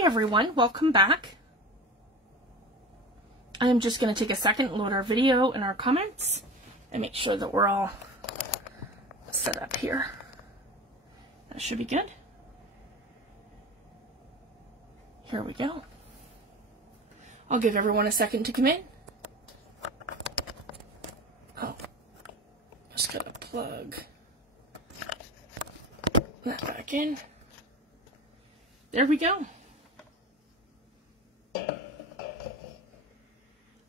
Hi everyone, welcome back. I am just going to take a second, load our video and our comments, and make sure that we're all set up here. That should be good. Here we go. I'll give everyone a second to come in. Oh, just gotta plug that back in. There we go.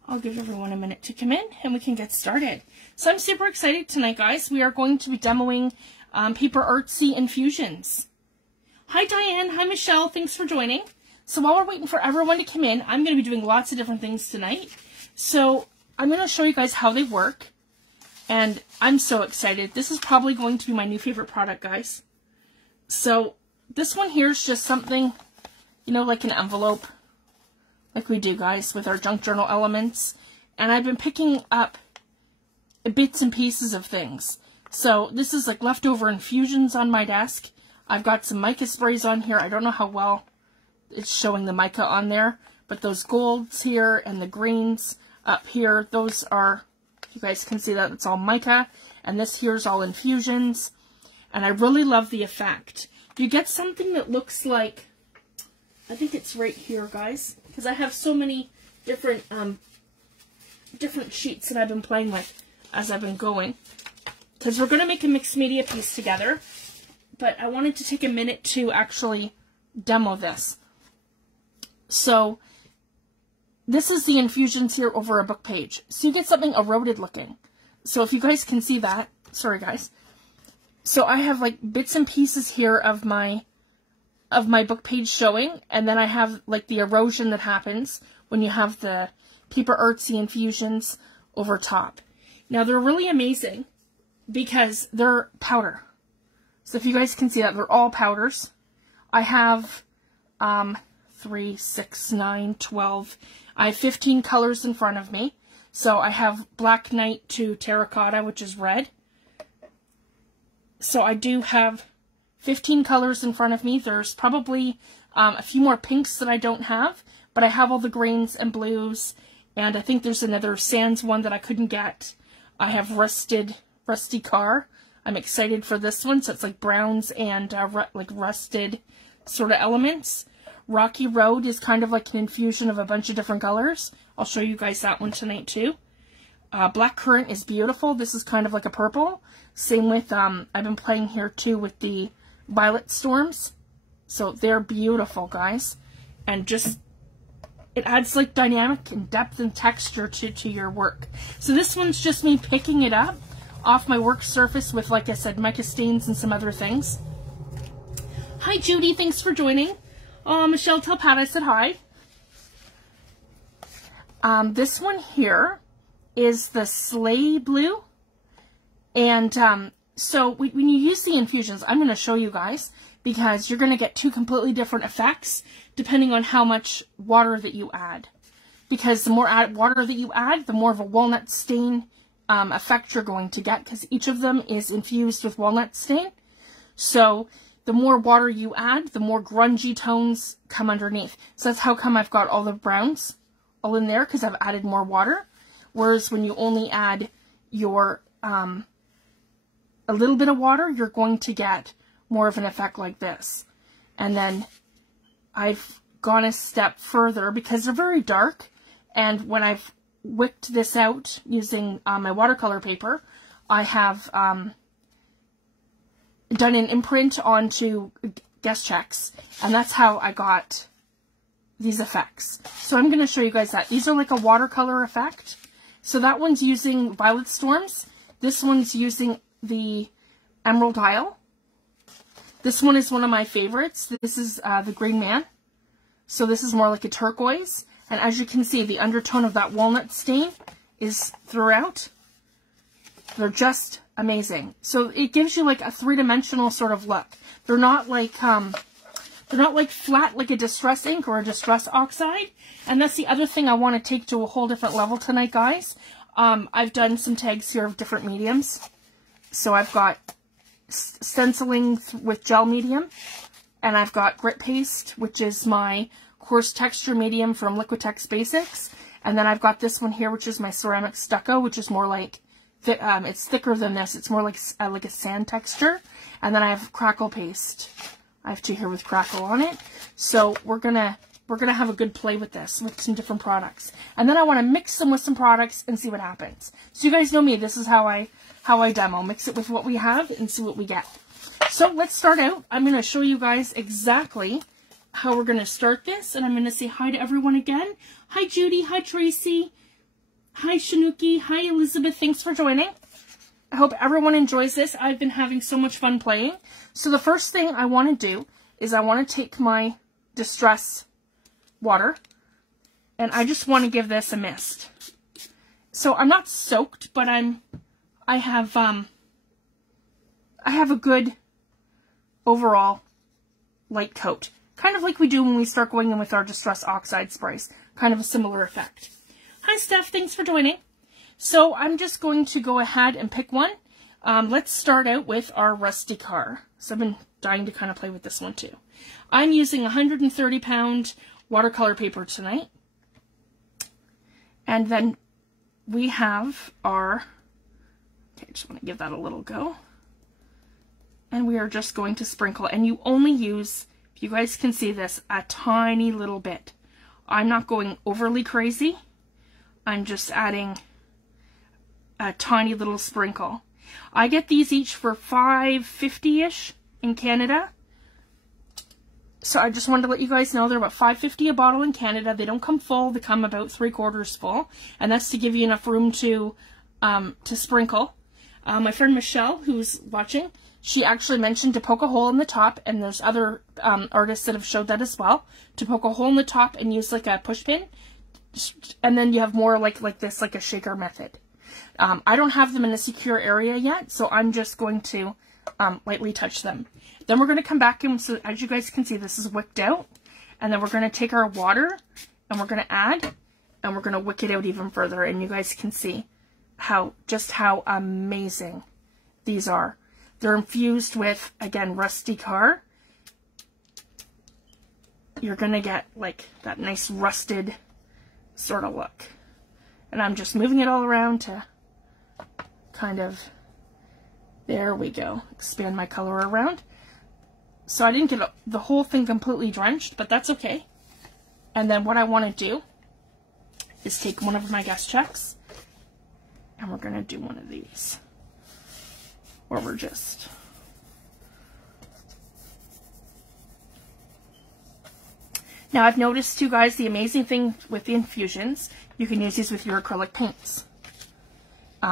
I'll give everyone a minute to come in and we can get started. So I'm super excited tonight, guys. We are going to be demoing paper Artsy Infusions. Hi Diane, hi Michelle, thanks for joining. So while we're waiting for everyone to come in, I'm going to be doing lots of different things tonight. So I'm going to show you guys how they work. And I'm so excited. This is probably going to be my new favorite product, guys. So this one here is just something, you know, like an envelope, like we do, guys, with our junk journal elements. And I've been picking up bits and pieces of things. So this is like leftover infusions on my desk. I've got some mica sprays on here. I don't know how well it's showing the mica on there, but those golds here and the greens up here, those are, you guys can see that it's all mica, and this here is all infusions. And I really love the effect. You get something that looks like, I think it's right here, guys, because I have so many different different sheets that I've been playing with as I've been going. Because we're going to make a mixed media piece together, but I wanted to take a minute to actually demo this. So this is the infusions here over a book page. So you get something eroded looking. So if you guys can see that, sorry guys. So I have like bits and pieces here of my book page showing, and then I have like the erosion that happens when you have the paper Artsy Infusions over top. Now they're really amazing because they're powder. So if you guys can see that, they're all powders. I have 3, 6, 9, 12. I have 15 colors in front of me. So I have Black Knight to Terracotta, which is red. So I do have 15 colors in front of me. There's probably a few more pinks that I don't have, but I have all the greens and blues, and I think there's another Sands one that I couldn't get. I have Rusty Car. I'm excited for this one, so it's like browns and like rusted sort of elements. Rocky Road is kind of like an infusion of a bunch of different colors. I'll show you guys that one tonight too. Black Currant is beautiful. This is kind of like a purple. Same with, I've been playing here too with the Violet Storms. So they're beautiful, guys. And just, it adds like dynamic and depth and texture to your work. So this one's just me picking it up off my work surface with, like I said, mica stains and some other things. Hi Judy, thanks for joining. Michelle, tell Pat I said hi. This one here is the Slay Blue. And so when you use the infusions, I'm going to show you guys, because you're going to get two completely different effects depending on how much water that you add. Because the more water that you add, the more of a walnut stain effect you're going to get, because each of them is infused with walnut stain. So the more water you add, the more grungy tones come underneath. So that's how come I've got all the browns all in there, because I've added more water. Whereas when you only add your a little bit of water, you're going to get more of an effect like this. And then I've gone a step further because they're very dark, and when I've wicked this out using my watercolor paper, I have done an imprint onto guest checks, and that's how I got these effects. So I'm going to show you guys that. These are like a watercolor effect. So that one's using Violet Storms. This one's using the Emerald Isle. This one is one of my favorites. This is the Green Man. So this is more like a turquoise. And as you can see, the undertone of that walnut stain is throughout. They're just amazing. So it gives you like a three-dimensional sort of look. They're not like flat like a distress ink or a distress oxide. And that's the other thing I want to take to a whole different level tonight, guys. I've done some tags here of different mediums. So I've got stenciling with gel medium. And I've got grit paste, which is my Coarse Texture Medium from Liquitex Basics. And then I've got this one here, which is my ceramic stucco, which is more like, it's thicker than this. It's more like a sand texture. And then I have crackle paste. I have two here with crackle on it. So we're gonna have a good play with this, with some different products. And then I want to mix them with some products and see what happens. So you guys know me. This is how I demo. Mix it with what we have and see what we get. So let's start out. I'm going to show you guys exactly how we're going to start this. And I'm going to say hi to everyone again. Hi, Judy. Hi, Tracy. Hi, Shanuki. Hi, Elizabeth. Thanks for joining. I hope everyone enjoys this. I've been having so much fun playing. So the first thing I want to do is I want to take my Distress water and I just want to give this a mist. So I'm not soaked, but I have a good overall light coat. Kind of like we do when we start going in with our Distress Oxide sprays. Kind of a similar effect. Hi, Steph. Thanks for joining. So I'm just going to go ahead and pick one. Let's start out with our Rusty Car. So I've been dying to kind of play with this one too. I'm using 130-pound watercolor paper tonight. And then we have our, okay, I just want to give that a little go. And we are just going to sprinkle. And you only use, if you guys can see this, a tiny little bit. I'm not going overly crazy. I'm just adding a tiny little sprinkle. I get these each for $5.50-ish in Canada. So I just wanted to let you guys know they're about $5.50 a bottle in Canada. They don't come full. They come about 3/4 full. And that's to give you enough room to sprinkle. My friend Michelle, who's watching, she actually mentioned to poke a hole in the top, and there's other artists that have showed that as well, to poke a hole in the top and use like a push pin, and then you have more like this, like a shaker method. I don't have them in a secure area yet, so I'm just going to lightly touch them. Then we're going to come back and, so as you guys can see, this is wicked out, and then we're going to take our water and we're going to add, and we're going to wick it out even further, and you guys can see just how amazing these are. They're infused with, again, Rusty Car. You're going to get like that nice rusted sort of look. And I'm just moving it all around to kind of, there we go, expand my color around. So I didn't get the whole thing completely drenched, but that's okay. And then what I want to do is take one of my guest checks, and we're going to do one of these. Or we're just, now I've noticed too, guys, the amazing thing with the infusions, you can use these with your acrylic paints.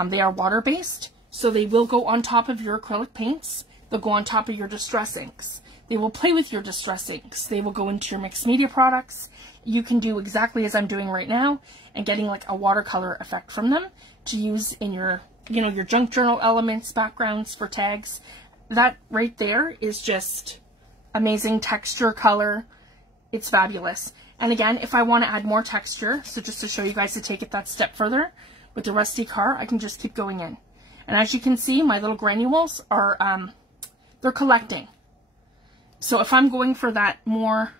They are water-based, so they will go on top of your acrylic paints. They'll go on top of your Distress inks. They will play with your Distress inks. They will go into your mixed media products. You can do exactly as I'm doing right now and getting like a watercolor effect from them to use in your, you know, your junk journal elements, backgrounds for tags. That right there is just amazing texture, color. It's fabulous. And again, if I want to add more texture, so just to show you guys to take it that step further, with the Rusty Car, I can just keep going in. And as you can see, my little granules are, they're collecting. So if I'm going for that more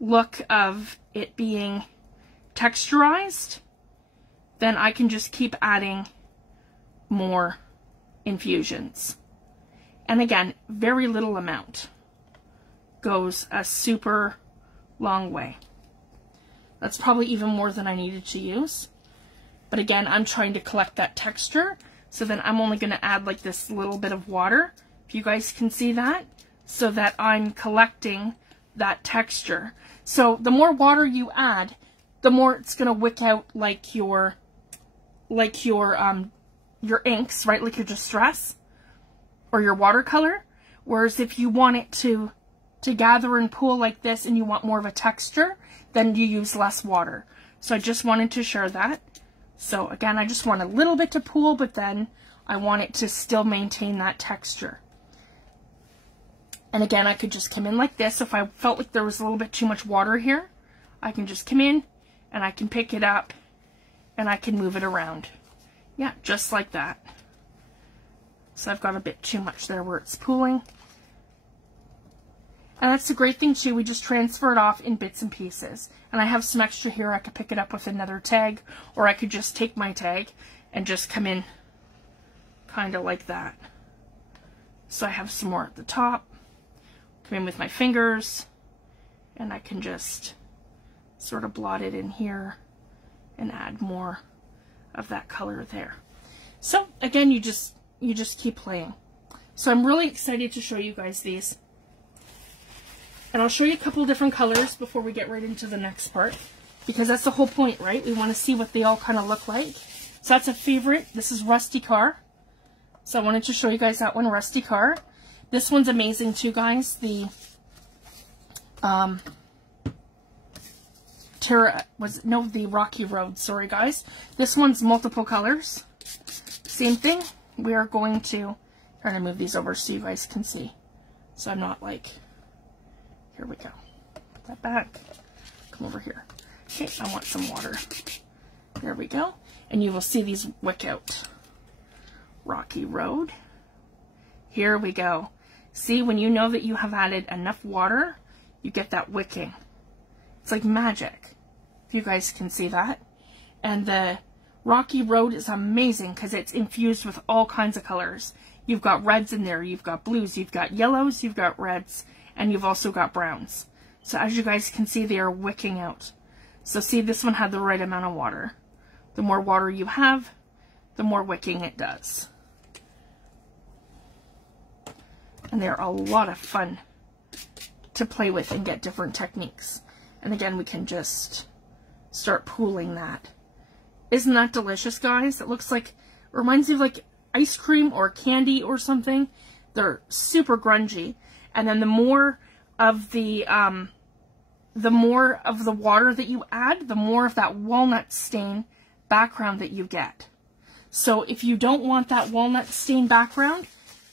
look of it being texturized, then I can just keep adding more infusions. And again, very little amount goes a super long way. That's probably even more than I needed to use. But again, I'm trying to collect that texture, so then I'm only going to add like this little bit of water, if you guys can see that, so that I'm collecting that texture. So the more water you add, the more it's going to wick out like your inks, right? Like your Distress or your watercolor. Whereas if you want it to gather and pool like this and you want more of a texture, then you use less water. So I just wanted to share that. So again, I just want a little bit to pool, but then I want it to still maintain that texture. And again, I could just come in like this. If I felt like there was a little bit too much water here, I can just come in and I can pick it up and I can move it around. Yeah, just like that. So I've got a bit too much there where it's pooling. And that's the great thing too, we just transfer it off in bits and pieces. And I have some extra here, I could pick it up with another tag, or I could just take my tag and just come in kind of like that. So I have some more at the top, come in with my fingers, and I can just sort of blot it in here and add more of that color there. So again, you just keep playing. So I'm really excited to show you guys these. And I'll show you a couple of different colors before we get right into the next part, because that's the whole point, right? We want to see what they all kind of look like. So that's a favorite. This is Rusty Car. So I wanted to show you guys that one, Rusty Car. This one's amazing too, guys. The the Rocky Road, sorry guys. This one's multiple colors. Same thing. We are going to try to move these over so you guys can see. So I'm not like, here we go. Put that back. Come over here. Okay, I want some water. There we go. And you will see these wick out. Rocky Road. Here we go. See, when you know that you have added enough water, you get that wicking. It's like magic. If you guys can see that. And the Rocky Road is amazing because it's infused with all kinds of colors. You've got reds in there, you've got blues, you've got yellows, you've got reds, and you've also got browns. So as you guys can see, they are wicking out. So see, this one had the right amount of water. The more water you have, the more wicking it does. And they're a lot of fun to play with and get different techniques. And again, we can just start pooling that. Isn't that delicious, guys? It looks like, reminds me of like ice cream or candy or something. They're super grungy. And then the more of the water that you add, the more of that walnut stain background that you get. So if you don't want that walnut stain background,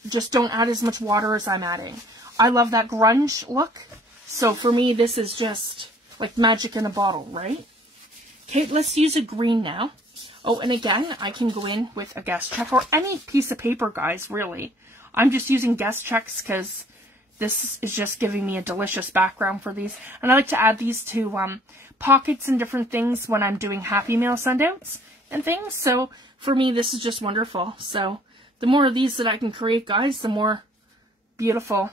just don't add as much water as I'm adding. I love that grunge look. So for me, this is just like magic in a bottle, right? Okay, let's use a green now. Oh, and again, I can go in with a guest check or any piece of paper, guys, really. I'm just using guest checks because this is just giving me a delicious background for these. And I like to add these to pockets and different things when I'm doing Happy Mail sendouts and things. So for me, this is just wonderful. So the more of these that I can create, guys, the more beautiful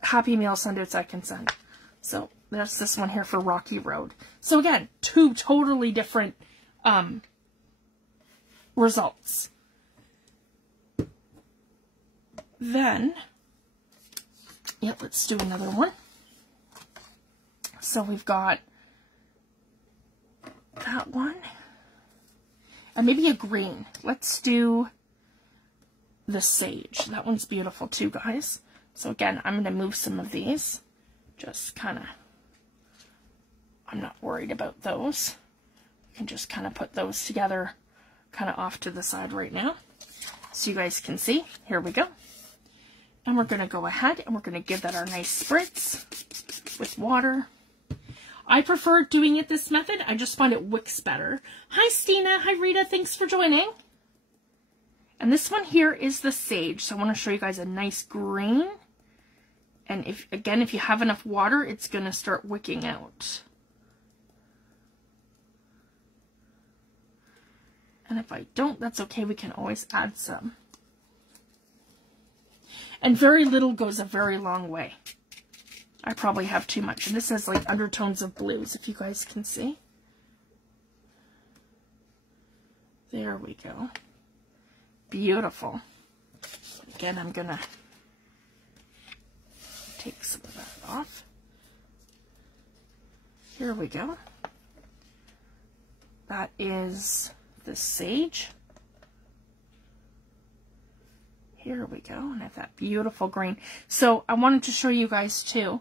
Happy Mail sendouts I can send. So there's this one here for Rocky Road. So again, two totally different results. Then, yeah, let's do another one. So we've got that one. And maybe a green. Let's do the sage. That one's beautiful too, guys. So again, I'm going to move some of these. Just kind of, I'm not worried about those. You can just kind of put those together kind of off to the side right now. So you guys can see. Here we go. And we're going to go ahead and we're going to give that our nice spritz with water. I prefer doing it this method. I just find it wicks better. Hi, Stina. Hi, Rita. Thanks for joining. And this one here is the sage. So I want to show you guys a nice green. And if you have enough water, it's going to start wicking out. And if I don't, that's okay. We can always add some. And very little goes a very long way. I probably have too much. And this has like undertones of blues, if you guys can see. There we go. Beautiful. Again, I'm going to take some of that off. Here we go. That is the sage. Here we go, and I have that beautiful green. So I wanted to show you guys too.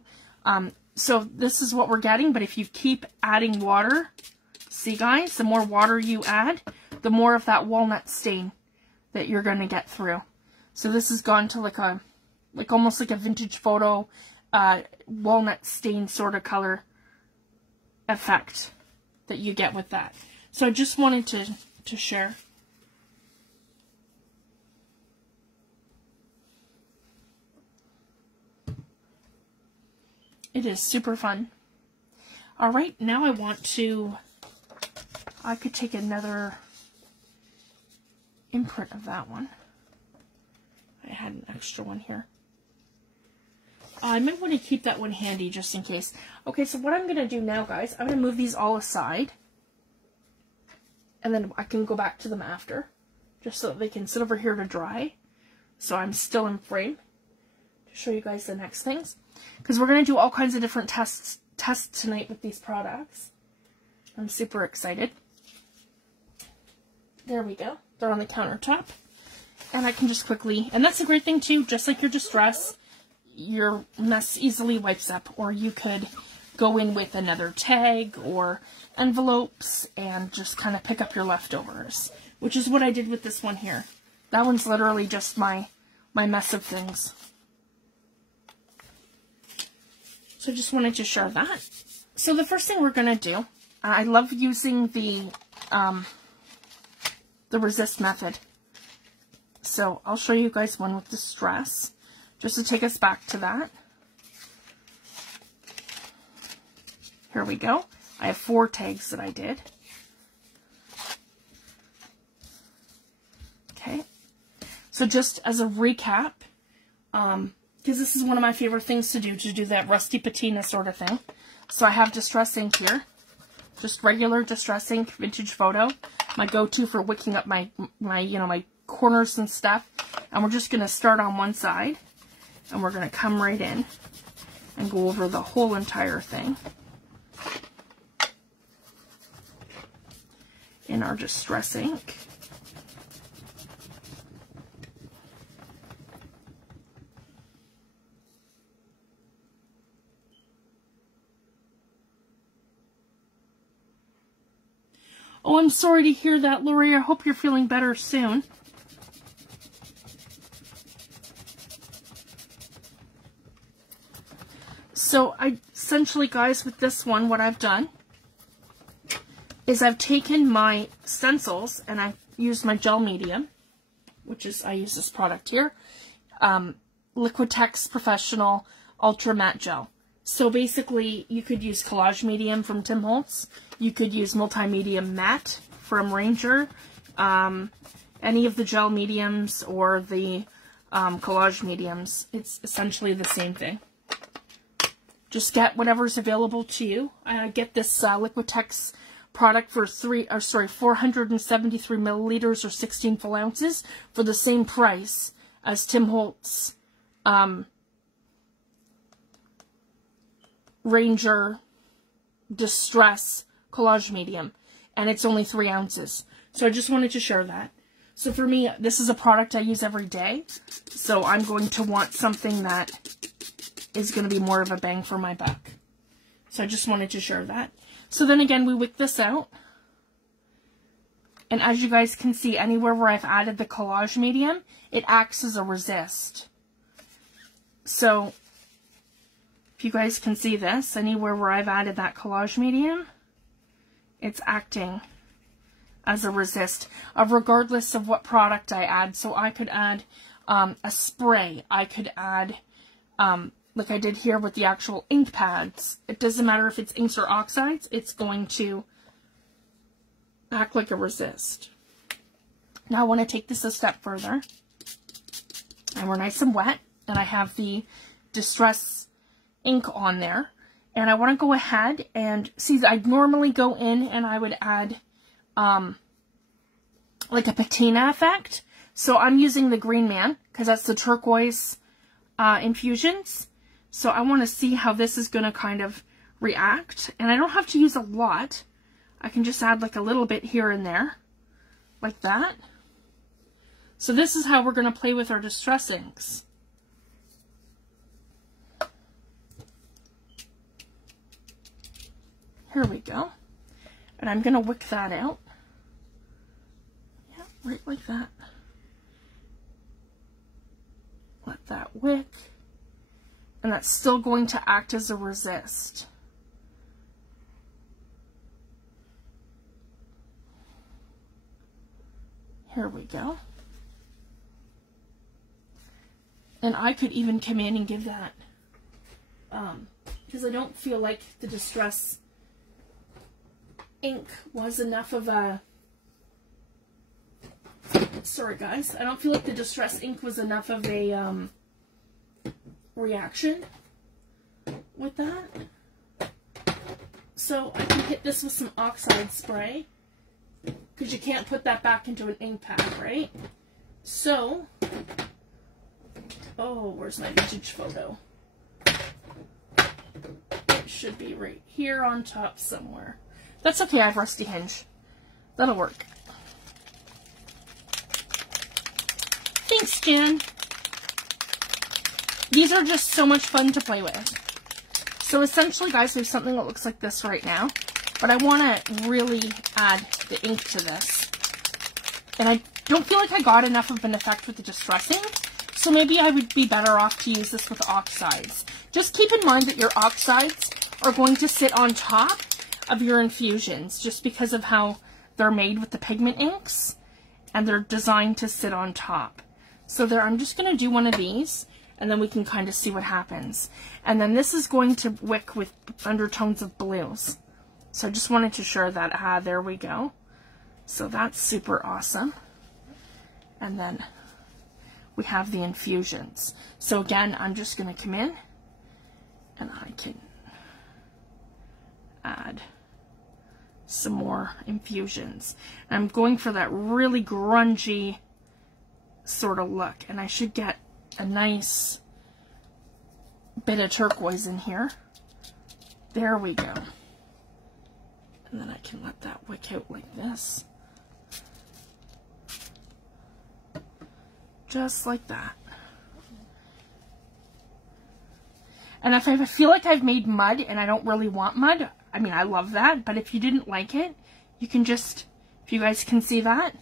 So this is what we're getting, but if you keep adding water, see guys, the more water you add, the more of that walnut stain that you're going to get through. So this has gone to like a, almost like a vintage photo, walnut stain sort of color effect that you get with that. So I just wanted to share. It is super fun. All right, now I could take another imprint of that one. I had an extra one here. I might want to keep that one handy just in case. Okay, so what I'm going to do now, guys, I'm going to move these all aside. And then I can go back to them after. Just so that they can sit over here to dry. So I'm still in frame to show you guys the next things. Because we're going to do all kinds of different tests tonight with these products. I'm super excited. There we go. They're on the countertop. And I can just quickly, and that's a great thing too, just like your distress, your mess easily wipes up. Or you could go in with another tag or envelopes and just kind of pick up your leftovers, which is what I did with this one here. That one's literally just my mess of things. So I just wanted to share that. So the first thing we're going to do, I love using the resist method. So I'll show you guys one with distress, just to take us back to that. Here we go. I have 4 tags that I did. Okay. So just as a recap, because this is one of my favorite things to do that rusty patina sort of thing. So I have distress ink here. Just regular distress ink, vintage photo. My go-to for wicking up my corners and stuff. And we're just going to start on one side. And we're going to come right in and go over the whole entire thing in our distress ink. Oh, I'm sorry to hear that, Lori. I hope you're feeling better soon. So I essentially, guys, with this one, what I've done is I've taken my stencils and I've used my gel medium, which is, I use this product here, Liquitex Professional Ultra Matt Gel. So basically, you could use collage medium from Holtz. You could use multimedia matte from Ranger. Any of the gel mediums or the collage mediums. It's essentially the same thing. Just get whatever's available to you. Get this Liquitex product for 473 milliliters or 16 full ounces for the same price as Holtz Ranger Distress Collage Medium, and it's only 3 ounces. So I just wanted to share that. So for me, this is a product I use every day, so I'm going to want something that is going to be more of a bang for my buck. So I just wanted to share that. So then again, we wick this out, and as you guys can see, anywhere where I've added the collage medium, it acts as a resist. So if you guys can see this, anywhere where I've added that collage medium, it's acting as a resist, regardless of what product I add. So I could add a spray. I could add, like I did here with the actual ink pads. It doesn't matter if it's inks or oxides, it's going to act like a resist. Now I want to take this a step further. And we're nice and wet, and I have the Distress ink on there, and I want to go ahead and see, I'd normally go in and I would add like a patina effect. So I'm using the Green Man because that's the turquoise infusions. So I want to see how this is going to kind of react, and I don't have to use a lot. I can just add like a little bit here and there like that. So this is how we're going to play with our distress inks. Here we go. And I'm going to wick that out. Yeah, right like that. Let that wick. And that's still going to act as a resist. Here we go. And I could even come in and give that because I don't feel like the Distress ink was enough of a, sorry guys, I don't feel like the Distress ink was enough of a reaction with that. So I can hit this with some Oxide spray, because you can't put that back into an ink pad, right? So, oh, where's my vintage photo? It should be right here on top somewhere. That's okay, I have rusty hinge. That'll work. Thanks, Jan. These are just so much fun to play with. So essentially, guys, we have something that looks like this right now. But I want to really add the ink to this. And I don't feel like I got enough of an effect with the Distress ink. So maybe I would be better off to use this with Oxides. Just keep in mind that your Oxides are going to sit on top of your infusions, just because of how they're made with the pigment inks. And they're designed to sit on top. So there, I'm just going to do one of these, and then we can kind of see what happens. And then this is going to wick with undertones of blues. So I just wanted to share that. There we go. So that's super awesome. And then we have the infusions. So again, I'm just going to come in, and I can add some more infusions. And I'm going for that really grungy sort of look, and I should get a nice bit of turquoise in here. There we go. And then I can let that wick out like this. Just like that. And if I feel like I've made mud and I don't really want mud, I mean, I love that, but if you didn't like it, you can just, if you guys can see that,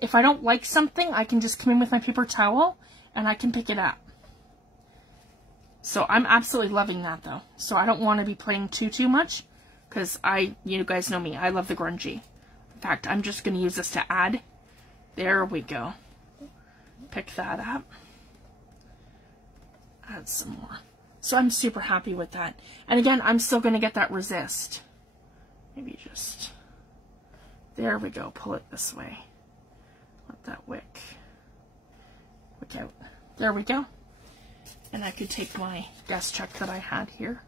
if I don't like something, I can just come in with my paper towel and I can pick it up. So I'm absolutely loving that though. So I don't want to be putting too much, because you guys know me, I love the grungy. In fact, I'm just going to use this to add. There we go. Pick that up. Add some more. So I'm super happy with that. And again, I'm still going to get that resist. Maybe just, there we go. Pull it this way. Let that wick out. There we go. And I could take my desk check that I had here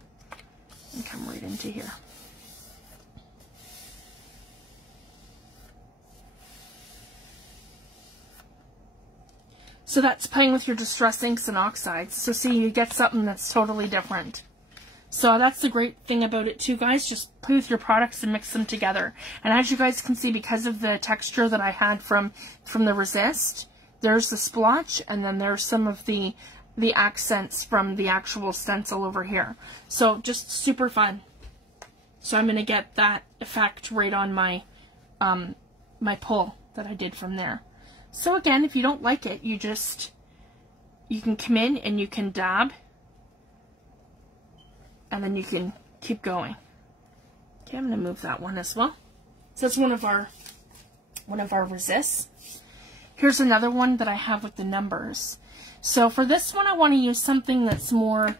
and come right into here. So that's playing with your Distress inks and Oxides. So see, you get something that's totally different. So that's the great thing about it too, guys. Just play with your products and mix them together. And as you guys can see, because of the texture that I had from the resist, there's the splotch, and then there's some of the accents from the actual stencil over here. So just super fun. So I'm going to get that effect right on my my pull that I did from there. So again, if you don't like it, you can come in and you can dab, and then you can keep going. Okay, I'm going to move that one as well. So that's one of our resists. Here's another one that I have with the numbers. So for this one, I want to use something that's more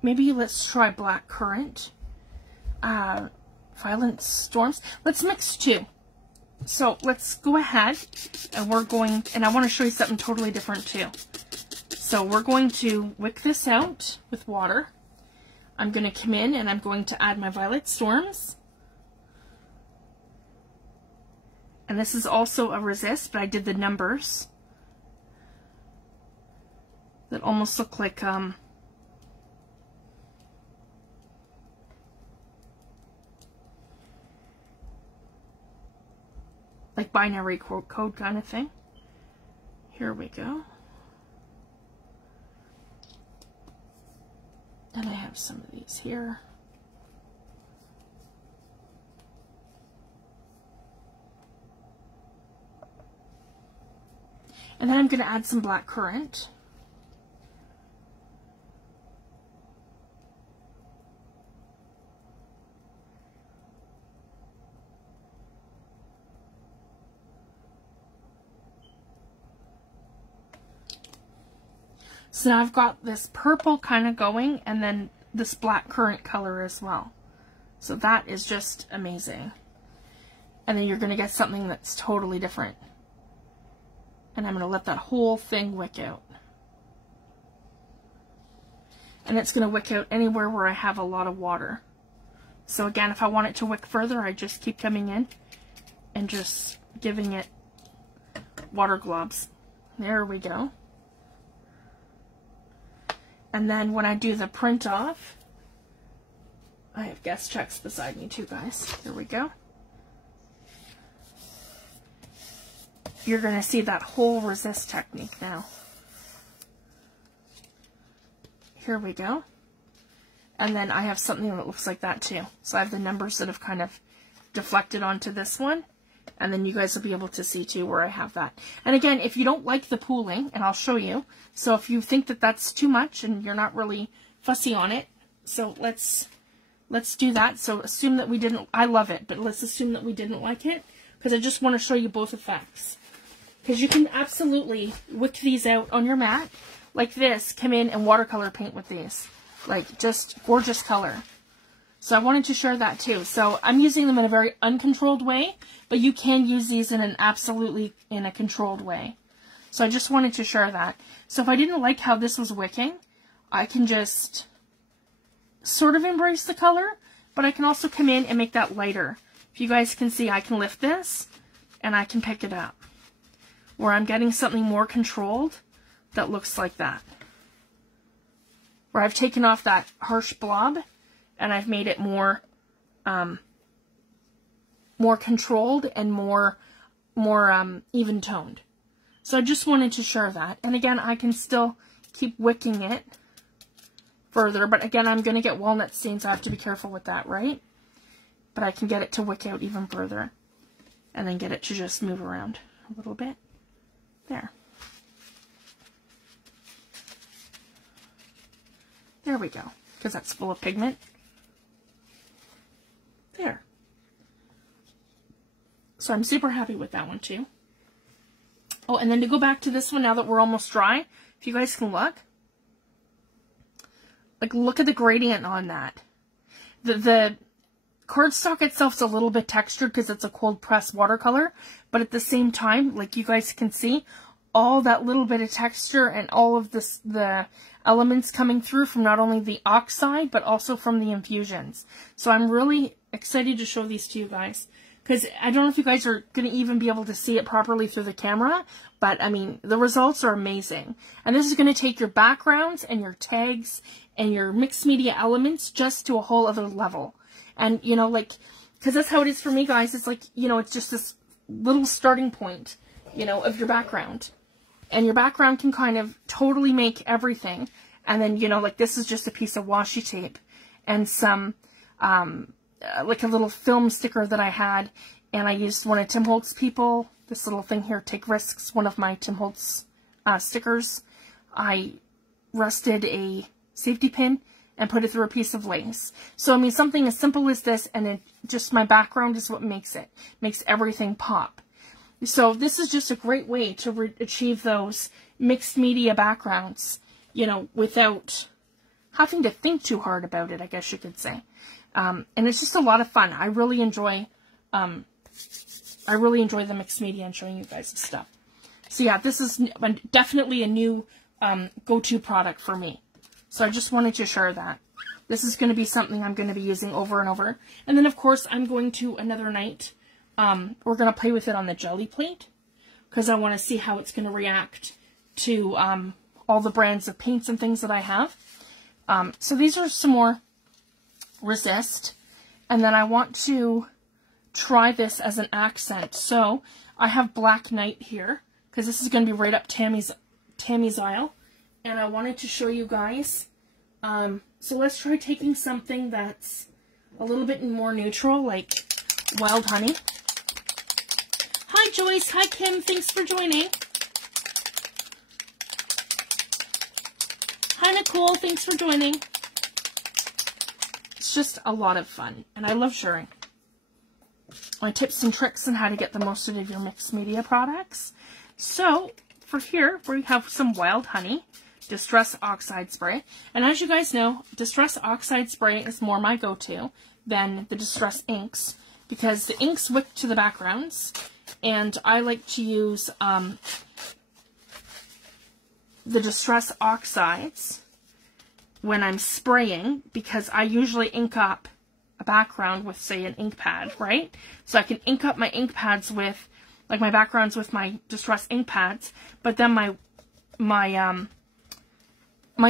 maybe let's try Black Currant. Violent Storms. Let's mix two. So let's go ahead, and I want to show you something totally different too. So we're going to wick this out with water. I'm going to come in and I'm going to add my Violet Storms. And this is also a resist, but I did the numbers that almost look like binary code kind of thing. Here we go. And I have some of these here. And then I'm going to add some Black Currant. So now I've got this purple kind of going, and then this black currant color as well. So that is just amazing. And then you're going to get something that's totally different. And I'm going to let that whole thing wick out. And it's going to wick out anywhere where I have a lot of water. So again, if I want it to wick further, I just keep coming in and just giving it water globs. There we go. And then when I do the print off, I have guest checks beside me too, guys. Here we go. You're going to see that whole resist technique now. Here we go. And then I have something that looks like that too. So I have the numbers that have kind of deflected onto this one. And then you guys will be able to see too where I have that. And again, if you don't like the pooling, and I'll show you. So if you think that that's too much and you're not really fussy on it, so let's do that. So assume that we didn't, I love it, but let's assume that we didn't like it, because I just want to show you both effects. Because you can absolutely wick these out on your mat like this, come in and watercolor paint with these. Like, just gorgeous color. So I wanted to share that too. So I'm using them in a very uncontrolled way, but you can use these in an absolutely in a controlled way. So I just wanted to share that. So if I didn't like how this was wicking, I can just sort of embrace the color, but I can also come in and make that lighter. If you guys can see, I can lift this and I can pick it up, where I'm getting something more controlled that looks like that. Where I've taken off that harsh blob and I've made it more more controlled and more even toned. So I just wanted to share that. And again, I can still keep wicking it further, but again, I'm going to get walnut stain, so I have to be careful with that, right? But I can get it to wick out even further and then get it to just move around a little bit. There. There we go, because that's full of pigment. There. So I'm super happy with that one too. Oh, and then to go back to this one now that we're almost dry, if you guys can look. Like, look at the gradient on that. The cardstock itself is a little bit textured because it's a cold press watercolor, but at the same time, like you guys can see, all that little bit of texture and all of this, the elements coming through from not only the oxide, but also from the infusions. So I'm really excited to show these to you guys, because I don't know if you guys are going to even be able to see it properly through the camera, but I mean, the results are amazing. And this is going to take your backgrounds and your tags and your mixed media elements just to a whole other level. And, you know, like, because that's how it is for me, guys. It's like, you know, it's just this little starting point, you know, of your background. And your background can kind of totally make everything. And then, you know, like, this is just a piece of washi tape and some, like a little film sticker that I had. And I used one of Tim Holtz people, this little thing here, Take Risks, one of my Tim Holtz stickers. I rusted a safety pin and put it through a piece of lace. So, I mean, something as simple as this, and it just, my background is what makes it. Makes everything pop. So this is just a great way to achieve those mixed media backgrounds, you know, without having to think too hard about it, I guess you could say. And it's just a lot of fun. I really enjoy the mixed media and showing you guys this stuff. So yeah, this is definitely a new go-to product for me. So I just wanted to share that. This is going to be something I'm going to be using over and over. And then, of course, I'm going to, another night, we're going to play with it on the jelly plate, because I want to see how it's going to react to all the brands of paints and things that I have. So these are some more resist. And then I want to try this as an accent. So I have Black Knight here, because this is going to be right up Tammy's aisle. And I wanted to show you guys. So let's try taking something that's a little bit more neutral, like Wild Honey. Hi Joyce, hi Kim, thanks for joining. Hi Nicole, thanks for joining. It's just a lot of fun, and I love sharing my tips and tricks on how to get the most out of your mixed media products. So for here, we have some Wild Honey. Distress Oxide Spray. And as you guys know, Distress Oxide Spray is more my go-to than the Distress inks, because the inks wick to the backgrounds, and I like to use the Distress Oxides when I'm spraying, because I usually ink up a background with, say, an ink pad, right? So I can ink up my ink pads with, like, my backgrounds with my Distress ink pads, but then my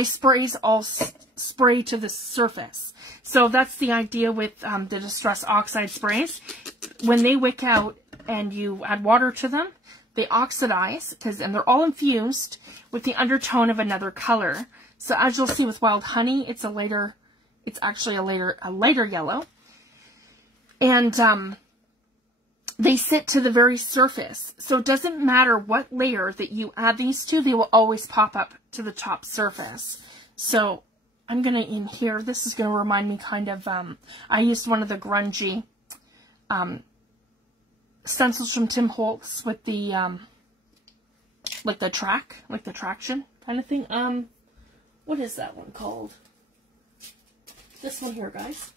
sprays all spray to the surface. So that's the idea with the Distress Oxide sprays. When they wick out and you add water to them, they oxidize, and they're all infused with the undertone of another color. So as you'll see with Wild Honey, it's actually a lighter yellow. And they sit to the very surface. So it doesn't matter what layer that you add these to, they will always pop up to the top surface. So I'm going to, in here, this is going to remind me kind of, I used one of the grungy stencils from Tim Holtz with the, like the traction kind of thing. What is that one called? This one here, guys.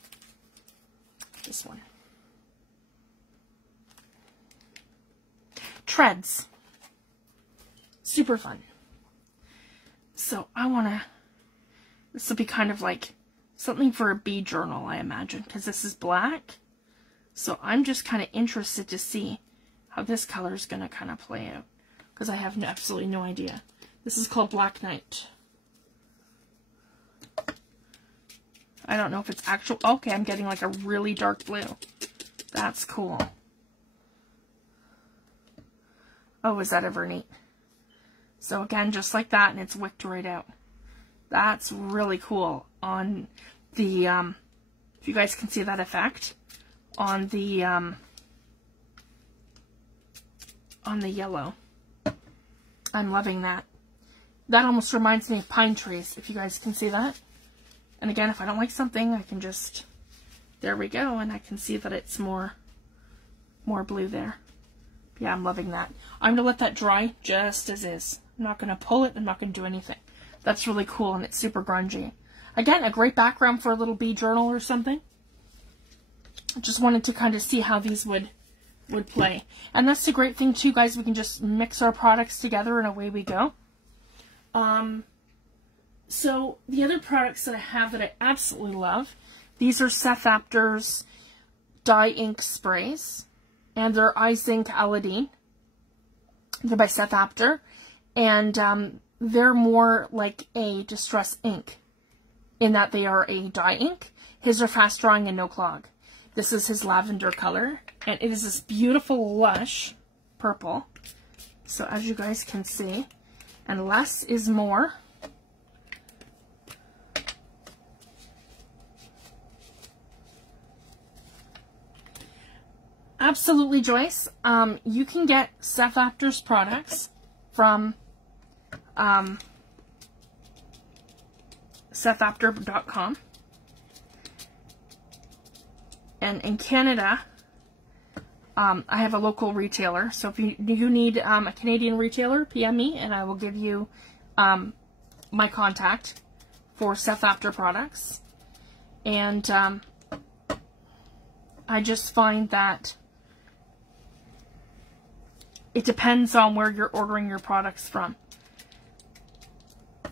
This one. Treads. Super fun. So I want to, this will be kind of like something for a bee journal, I imagine, because this is black. So I'm just kind of interested to see how this color is going to kind of play out, because I have absolutely no idea. This is called Black Knight. I don't know if it's actual. Okay, I'm getting like a really dark blue. That's cool. Oh, is that ever neat? So again, just like that, and it's wicked right out. That's really cool on the, if you guys can see that effect, on the yellow. I'm loving that. That almost reminds me of pine trees, if you guys can see that. And again, if I don't like something, I can just, there we go, and I can see that it's more blue there. Yeah, I'm loving that. I'm going to let that dry just as is. I'm not going to pull it. I'm not going to do anything. That's really cool, and it's super grungy. Again, a great background for a little bee journal or something. I just wanted to kind of see how these would play. And that's the great thing too, guys. We can just mix our products together and away we go. So the other products that I have that I absolutely love, these are Seth Apter's dye ink sprays, and they're Izink Aladine. They're by Seth Apter, and they're more like a distress ink in that they are a dye ink. His are fast drying and no clog. This is his lavender color, and it is this beautiful lush purple. So as you guys can see, and less is more. Absolutely, Joyce. You can get Seth Apter's products from SethApter.com. And in Canada, I have a local retailer. So if you need a Canadian retailer, PM me and I will give you my contact for Seth Apter products. And I just find that it depends on where you're ordering your products from.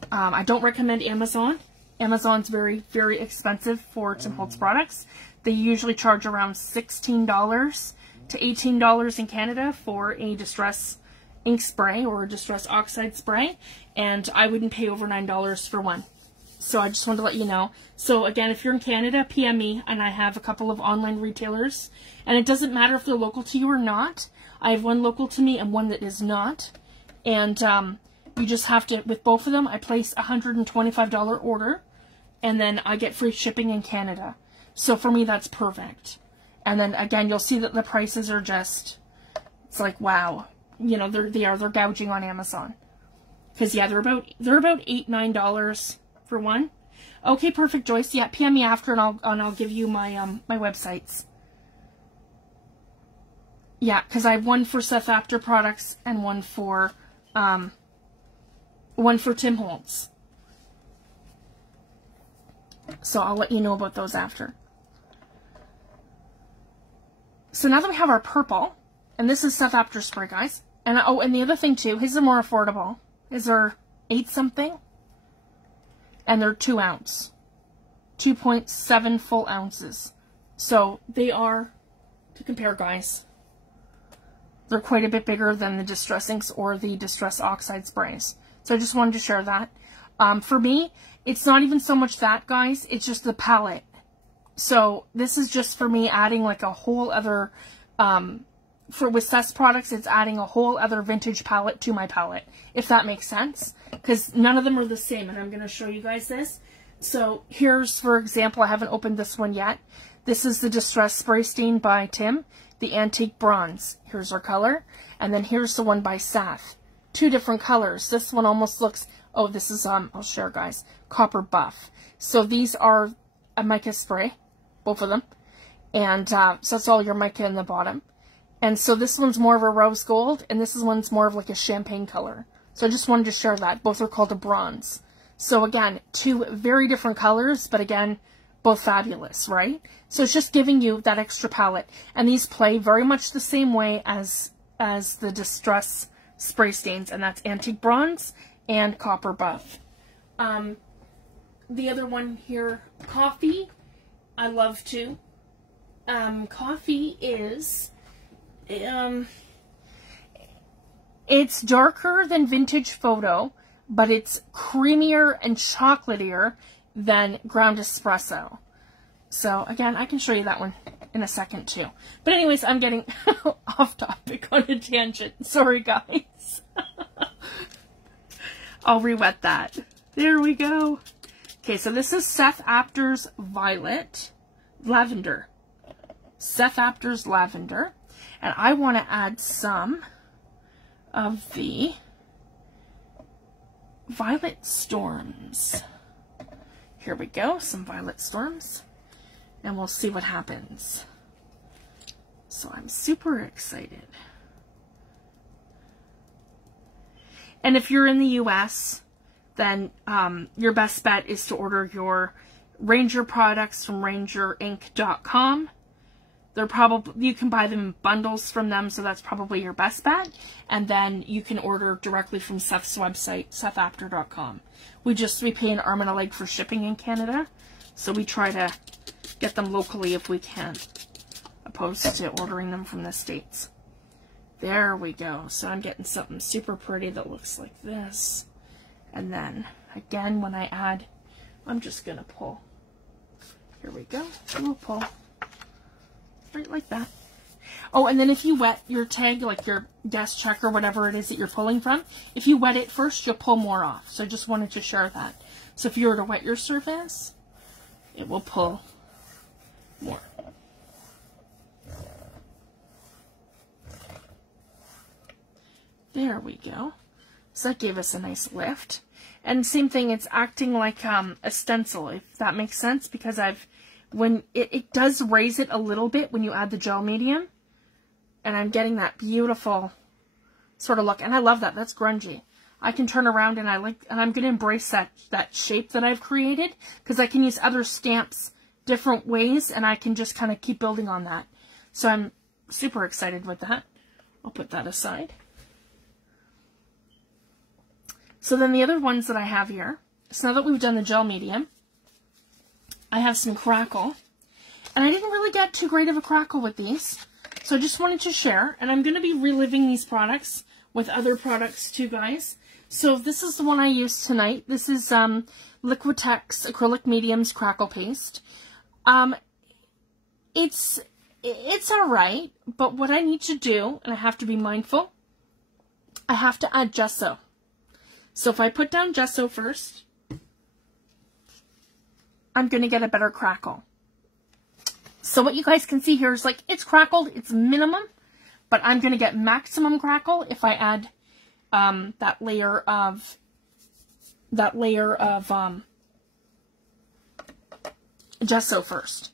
I don't recommend Amazon. Amazon's very, very expensive for Tim Holtz products. They usually charge around $16 to $18 in Canada for a distress ink spray or a distress oxide spray, and I wouldn't pay over $9 for one. So I just wanted to let you know. So again, if you're in Canada, PM me, and I have a couple of online retailers, and it doesn't matter if they're local to you or not. I have one local to me and one that is not, and you just have to, with both of them, I place a $125 order, and then I get free shipping in Canada. So for me, that's perfect. And then again, you'll see that the prices are just, it's like, wow. You know, they're gouging on Amazon. Because yeah, they're about $8, $9 for one. Okay, perfect, Joyce. Yeah, PM me after, and I'll give you my my websites. Yeah, because I have one for Seth Apter products and one for Tim Holtz. So I'll let you know about those after. So now that we have our purple, and this is Seth Apter spray, guys. And oh, and the other thing too, his are more affordable. His are 8 something, and they're 2 ounce, 2.7 full ounces. So they are, to compare, guys, they're quite a bit bigger than the Distress Inks or the Distress Oxide sprays. So I just wanted to share that. For me, it's not even so much that, guys, it's just the palette. So this is just for me adding like a whole other, with Seth's products, it's adding a whole other vintage palette to my palette, if that makes sense. Because none of them are the same, and I'm going to show you guys this. So here's, for example, I haven't opened this one yet. This is the Distress Spray Stain by Tim, the Antique Bronze. Here's our color. And then here's the one by Seth. 2 different colors. This one almost looks, oh, this is, I'll share, guys, Copper Buff. So these are a mica spray, both of them. And so that's all your mica in the bottom. And so this one's more of a rose gold, and this one's more of like a champagne color. So I just wanted to share that. Both are called a bronze. So again, 2 very different colors, but again, both fabulous, right? So it's just giving you that extra palette. And these play very much the same way as the Distress Spray Stains, and that's Antique Bronze and Copper Buff. The other one here, Coffee, I love too. Coffee is, it's darker than Vintage Photo, but it's creamier and chocolatier than Ground Espresso. So again, I can show you that one in a second too. But anyways, I'm getting off topic on a tangent. Sorry, guys. I'll re-wet that. There we go. Okay, so this is Seth Apter's Lavender. Seth Apter's Lavender. And I want to add some of the Violet Storms. Here we go, some Violet Storms. And we'll see what happens. So I'm super excited. And if you're in the US, then your best bet is to order your Ranger products from rangerinc.com. They're probably, you can buy them in bundles from them, so that's probably your best bet. And then you can order directly from Seth's website, sethapter.com. We pay an arm and a leg for shipping in Canada, so we try to get them locally if we can, opposed to ordering them from the States. There we go. So I'm getting something super pretty that looks like this. And then, again, when I add, I'm just going to pull. Here we go. We'll pull. Right like that. Oh, and then if you wet your tag, like your guest check or whatever it is that you're pulling from, if you wet it first, you'll pull more off. So I just wanted to share that. So if you were to wet your surface, it will pull more. There we go. So that gave us a nice lift. And same thing, it's acting like a stencil, if that makes sense, because when it does raise it a little bit when you add the gel medium. And I'm getting that beautiful sort of look. And I love that. That's grungy. I can turn around and I'm going to embrace that shape that I've created, because I can use other stamps different ways, and I can just kind of keep building on that. So I'm super excited with that. I'll put that aside. So then the other ones that I have here, so now that we've done the gel medium, I have some Crackle. And I didn't really get too great of a Crackle with these, so I just wanted to share. And I'm going to be reliving these products with other products too, guys. So this is the one I used tonight. This is Liquitex Acrylic Mediums Crackle Paste. It's alright, but what I need to do, and I have to be mindful, I have to add gesso. So if I put down gesso first, I'm going to get a better crackle. So what you guys can see here is like, it's crackled, it's minimum, but I'm going to get maximum crackle if I add that layer of gesso first.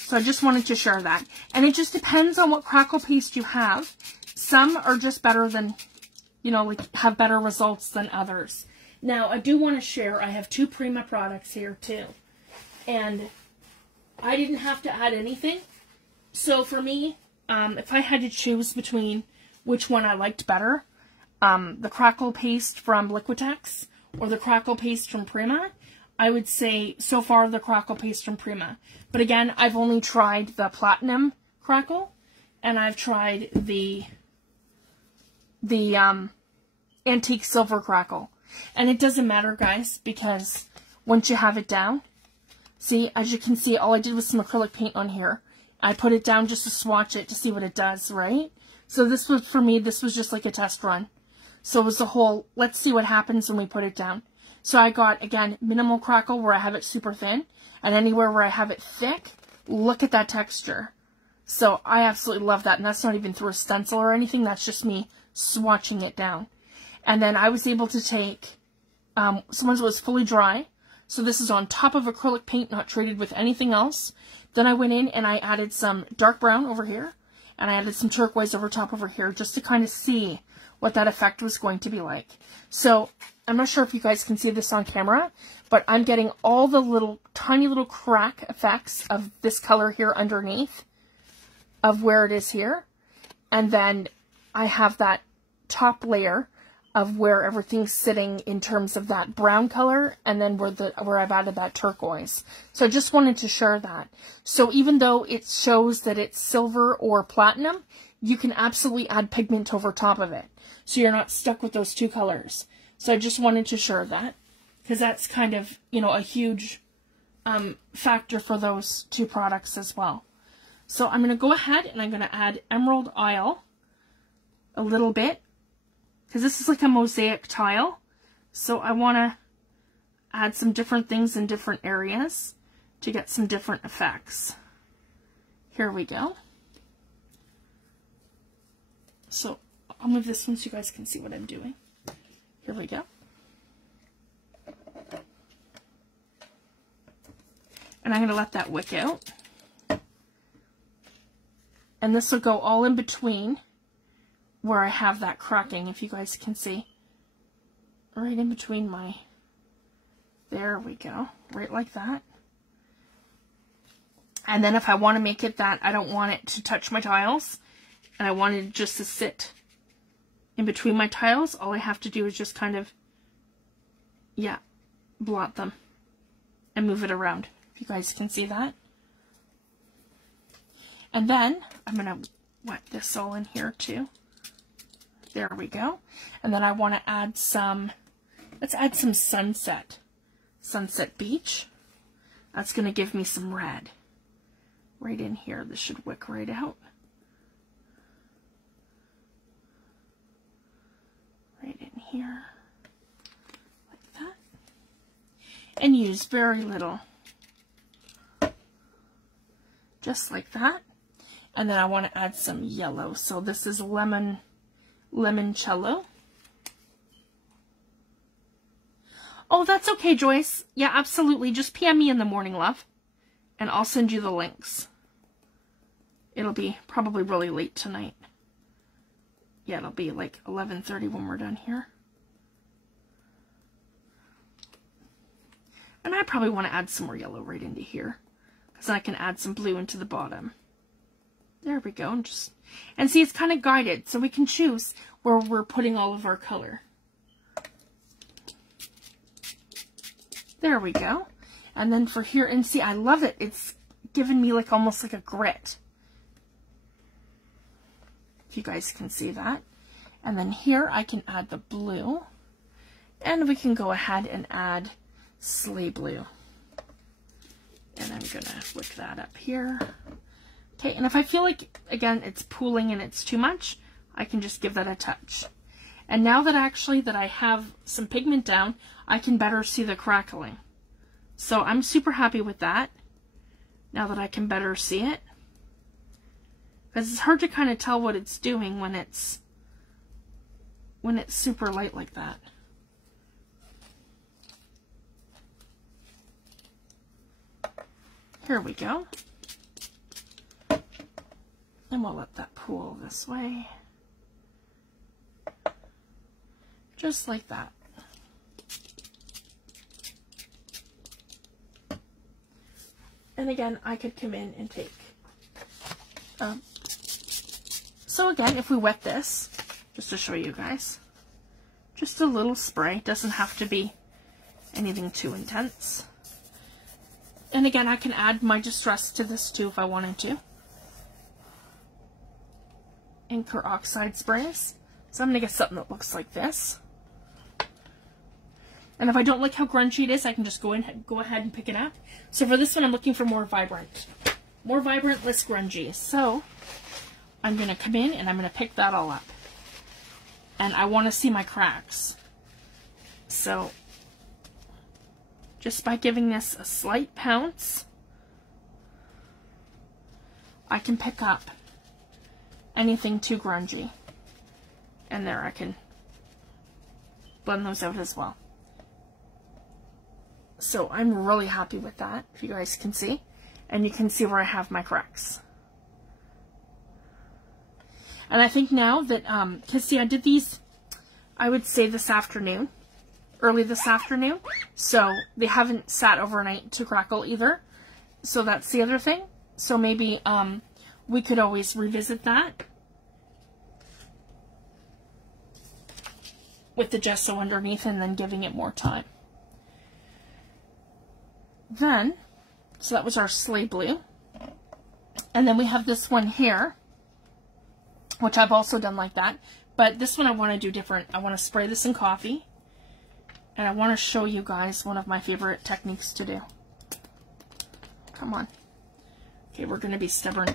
So I just wanted to share that. And it just depends on what crackle paste you have. Some are just better than, you know, like have better results than others. Now, I do want to share, I have two Prima products here too. and I didn't have to add anything. So for me, if I had to choose between which one I liked better, the Crackle paste from Liquitex or the Crackle paste from Prima, I would say so far the Crackle paste from Prima. But again, I've only tried the Platinum Crackle, and I've tried the Antique Silver Crackle. And it doesn't matter, guys, because once you have it down, see, as you can see, all I did was some acrylic paint on here. I put it down just to swatch it to see what it does, right? So this was, for me, this was just like a test run. So it was the whole, let's see what happens when we put it down. So I got, again, minimal crackle where I have it super thin, and anywhere where I have it thick, look at that texture. So I absolutely love that, and that's not even through a stencil or anything, that's just me swatching it down. And then I was able to take, someone's was fully dry, so this is on top of acrylic paint, not treated with anything else. Then I went in and I added some dark brown over here, and I added some turquoise over top over here, just to kind of see what that effect was going to be like. So I'm not sure if you guys can see this on camera, but I'm getting all the little, tiny little crack effects of this color here underneath of where it is here. And then I have that top layer of where everything's sitting in terms of that brown color, and then where I've added that turquoise. So I just wanted to share that. So even though it shows that it's silver or platinum, you can absolutely add pigment over top of it. So you're not stuck with those two colors. So I just wanted to share that, because that's kind of, you know, a huge factor for those two products as well. So I'm going to go ahead and I'm going to add Emerald Isle a little bit, because this is like a mosaic tile. So I want to add some different things in different areas to get some different effects. Here we go. So I'll move this one so you guys can see what I'm doing. Here we go. And I'm going to let that wick out. And this will go all in between where I have that cracking, if you guys can see. Right in between my... There we go. Right like that. And then if I want to make it that I don't want it to touch my tiles, and I want it just to sit in between my tiles, all I have to do is just kind of, yeah, blot them and move it around, if you guys can see that. And then I'm going to wet this all in here too. There we go. And then I want to add some, let's add some Sunset Beach. That's going to give me some red right in here. This should wick right out. Right in here, like that. And use very little. Just like that. And then I want to add some yellow. So this is Limoncello. Oh, that's okay, Joyce. Yeah, absolutely. Just PM me in the morning, love. And I'll send you the links. It'll be probably really late tonight. Yeah, it'll be like 11:30 when we're done here. And I probably want to add some more yellow right into here, because then I can add some blue into the bottom. There we go. And see, it's kind of guided, so we can choose where we're putting all of our color. There we go. And then for here, and see, I love it. It's given me like almost like a grit. If you guys can see that. And then here I can add the blue. And we can go ahead and add Slay Blue. And I'm going to wick that up here. Okay, and if I feel like, again, it's pooling and it's too much, I can just give that a touch. And now that I have some pigment down, I can better see the crackling. So I'm super happy with that, now that I can better see it. Because it's hard to kind of tell what it's doing when it's super light like that. Here we go. And we'll let that pool this way. Just like that. And again, I could come in and take, so again, if we wet this, just to show you guys, just a little spray, doesn't have to be anything too intense. And again, I can add my distress to this too if I wanted to. Ink or oxide sprays. So I'm going to get something that looks like this. And if I don't like how grungy it is, I can just go ahead and pick it up. So for this one, I'm looking for more vibrant. More vibrant, less grungy. So I'm going to come in and I'm going to pick that all up. And I want to see my cracks. So just by giving this a slight pounce, I can pick up anything too grungy. And there I can blend those out as well. So I'm really happy with that, if you guys can see. And you can see where I have my cracks. And I think now that, because see, I did these, I would say this afternoon, early this afternoon. So they haven't sat overnight to crackle either. So that's the other thing. So maybe we could always revisit that with the gesso underneath and then giving it more time. Then, so that was our Slay Blue. And then we have this one here, which I've also done like that. But this one I want to do different. I want to spray this in coffee. And I want to show you guys one of my favorite techniques to do. Come on. Okay, we're going to be stubborn.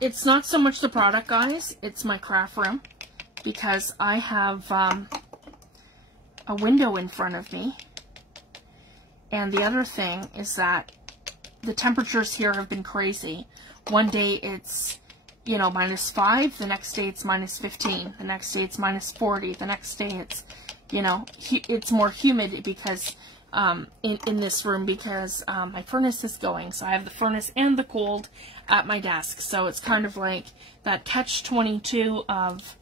It's not so much the product, guys. It's my craft room. Because I have a window in front of me. And the other thing is that the temperatures here have been crazy. One day it's, you know, -5. The next day it's -15. The next day it's -40. The next day it's, you know, it's more humid because in this room because my furnace is going. So I have the furnace and the cold at my desk. So it's kind of like that catch-22 of,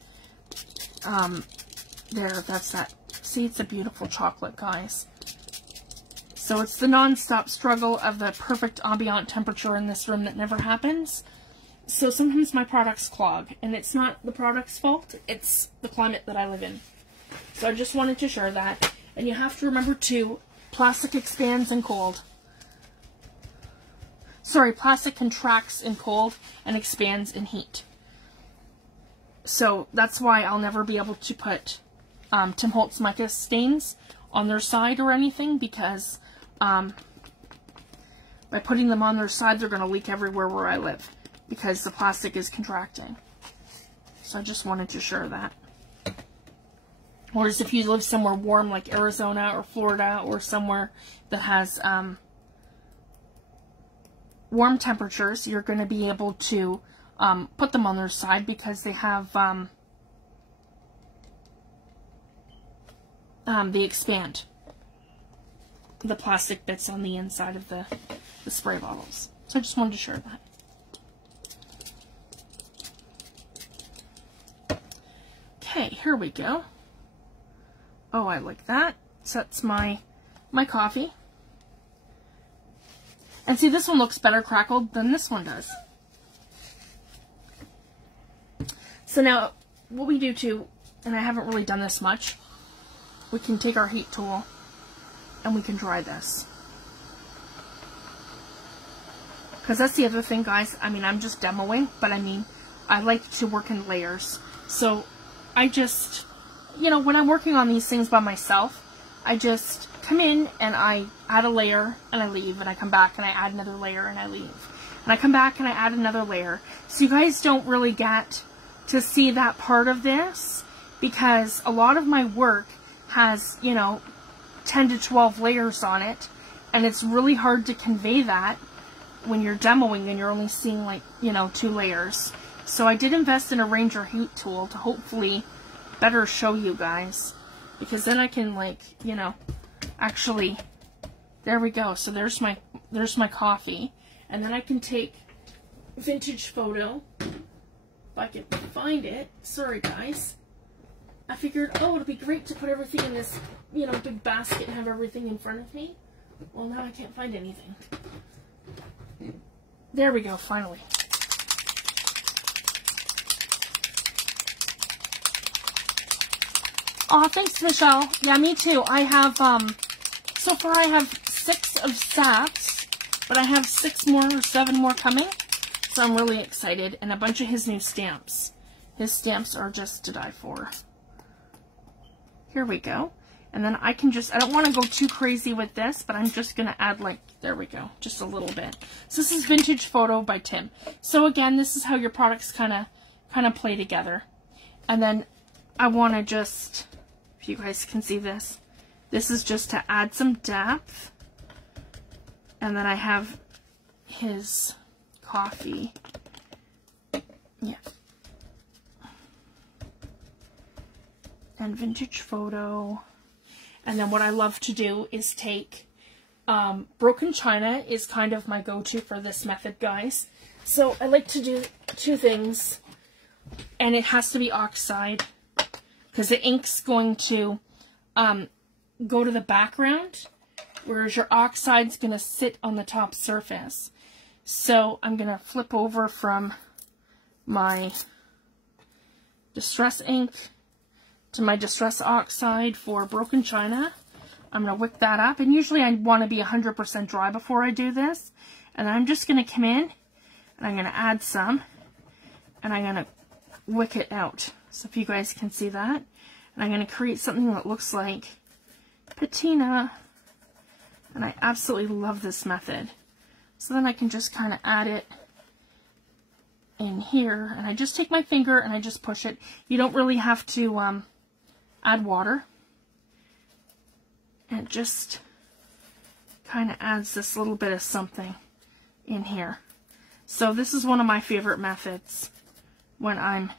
there, that's that. See, it's a beautiful chocolate, guys. So it's the non-stop struggle of the perfect ambient temperature in this room that never happens. So sometimes my products clog, and it's not the product's fault, it's the climate that I live in. So I just wanted to share that. And you have to remember too, plastic expands in cold. Sorry, plastic contracts in cold and expands in heat. So that's why I'll never be able to put Tim Holtz mica stains on their side or anything, because by putting them on their side, they're going to leak everywhere where I live because the plastic is contracting. So I just wanted to share that. Whereas if you live somewhere warm like Arizona or Florida or somewhere that has warm temperatures, you're going to be able to put them on their side because they have they expand the plastic bits on the inside of the spray bottles. So I just wanted to share that. Okay, here we go. Oh, I like that. So that's my coffee. And see, this one looks better crackled than this one does. So now, what we do too, and I haven't really done this much, we can take our heat tool and we can dry this. Because that's the other thing, guys. I mean, I'm just demoing, but I mean, I like to work in layers. So I just, you know, when I'm working on these things by myself, I just come in and I add a layer and I leave, and I come back and I add another layer and I leave. And I come back and I add another layer. So you guys don't really get to see that part of this, because a lot of my work has, you know, 10 to 12 layers on it, and it's really hard to convey that when you're demoing and you're only seeing, like, you know, 2 layers. So I did invest in a Ranger heat tool to hopefully better show you guys, because then I can, like, you know, actually, there we go. So there's my coffee, and then I can take vintage photo if I can find it. Sorry, guys. I figured, oh, it'd be great to put everything in this, you know, big basket and have everything in front of me. Well, now I can't find anything. There we go, finally. Aw, thanks, Michelle. Yeah, me too. I have, so far I have 6 of Seth's, but I have 6 more or 7 more coming. So I'm really excited. And a bunch of his new stamps. His stamps are just to die for. Here we go. And then I can just, I don't want to go too crazy with this, but I'm just going to add like, there we go, just a little bit. So this is Vintage Photo by Tim. So again, this is how your products kind of play together. And then I want to just, if you guys can see this, this is just to add some depth. And then I have his coffee. Yeah. And Vintage Photo. And then what I love to do is take, broken china is kind of my go-to for this method, guys. So I like to do 2 things, and it has to be oxide, because the ink's going to go to the background, whereas your oxide's going to sit on the top surface. So I'm going to flip over from my Distress ink to my Distress Oxide for broken china. I'm going to wick that up, and usually I want to be 100% dry before I do this. And then I'm just going to come in, and I'm going to add some, and I'm going to wick it out. So if you guys can see that. And I'm going to create something that looks like patina. And I absolutely love this method. So then I can just kind of add it in here, and I just take my finger and I just push it. You don't really have to add water. And it just kind of adds this little bit of something in here. So this is one of my favorite methods when I'm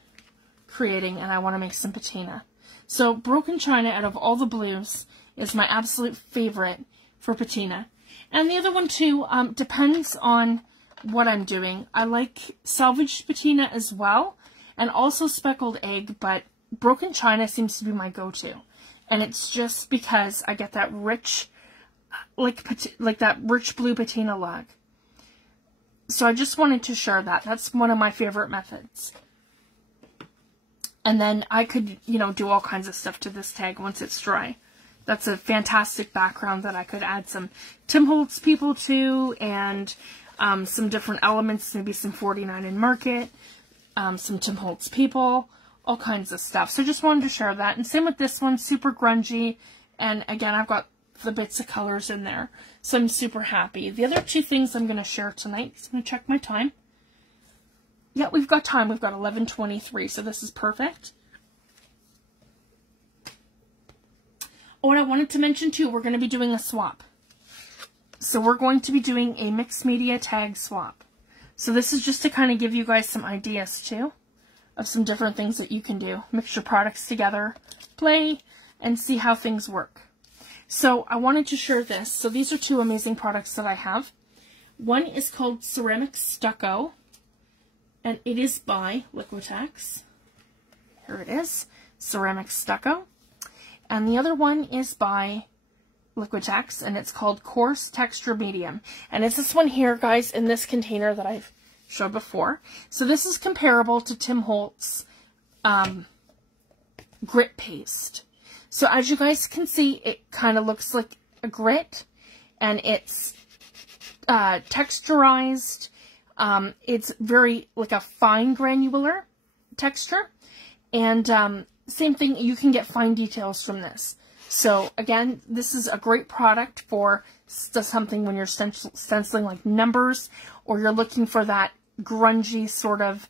creating and I want to make some patina. So broken china, out of all the blues, is my absolute favorite for patina. And the other one too, depends on what I'm doing. I like salvaged patina as well, and also speckled egg, but broken china seems to be my go-to. And it's just because I get that rich, like that rich blue patina look. So I just wanted to share that. That's one of my favorite methods. And then I could, you know, do all kinds of stuff to this tag once it's dry. That's a fantastic background that I could add some Tim Holtz people to, and some different elements, maybe some 49 in Market, some Tim Holtz people, all kinds of stuff. So just wanted to share that. And same with this one, super grungy. And again, I've got the bits of colors in there. So I'm super happy. The other 2 things I'm going to share tonight, I'm going to check my time. Yeah, we've got time. We've got 11:23, so this is perfect. Oh, and I wanted to mention too, we're going to be doing a swap. So we're going to be doing a mixed media tag swap. So this is just to kind of give you guys some ideas too of some different things that you can do. Mix your products together, play, and see how things work. So I wanted to share this. So these are 2 amazing products that I have. One is called Ceramic Stucco, and it is by Liquitex. Here it is, Ceramic Stucco. And the other one is by Liquitex, and it's called Coarse Texture Medium. And it's this one here, guys, in this container that I've showed before. So this is comparable to Tim Holtz grit paste. So as you guys can see, it kind of looks like a grit, and it's texturized. It's very like a fine granular texture, and same thing, you can get fine details from this. So again, this is a great product for something when you're stenciling like numbers, or you're looking for that grungy sort of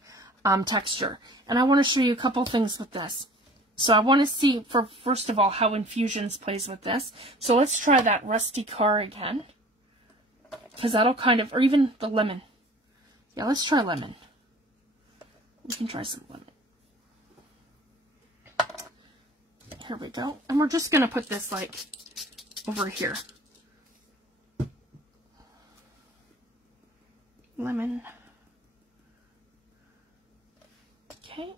texture. And I want to show you a couple things with this. So I want to see, first of all, how Infusions plays with this. So let's try that Rusty Car again, because that'll kind of, or even the lemon. Yeah, let's try lemon. We can try some lemon. Here we go. And we're just going to put this like over here. Lemon. Okay.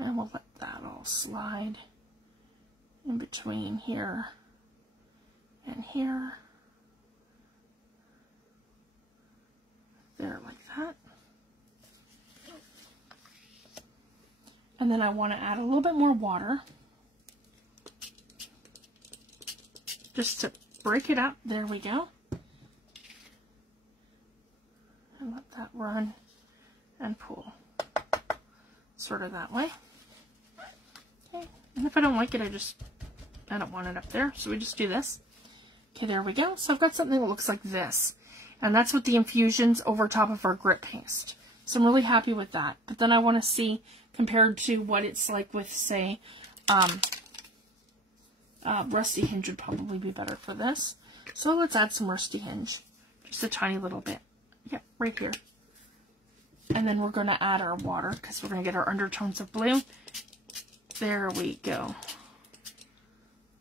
And we'll let that all slide in between here. in here. There, like that. And then I want to add a little bit more water. Just to break it up. There we go. And let that run and pull. Sort of that way. Okay. And if I don't like it, I don't want it up there. So we just do this. Okay, there we go. So I've got something that looks like this. And that's with the infusions over top of our grit paste. So I'm really happy with that. But then I want to see compared to what it's like with, say, Rusty Hinge would probably be better for this. So let's add some Rusty Hinge. Just a tiny little bit. Yep, right here. And then we're going to add our water because we're going to get our undertones of blue. There we go.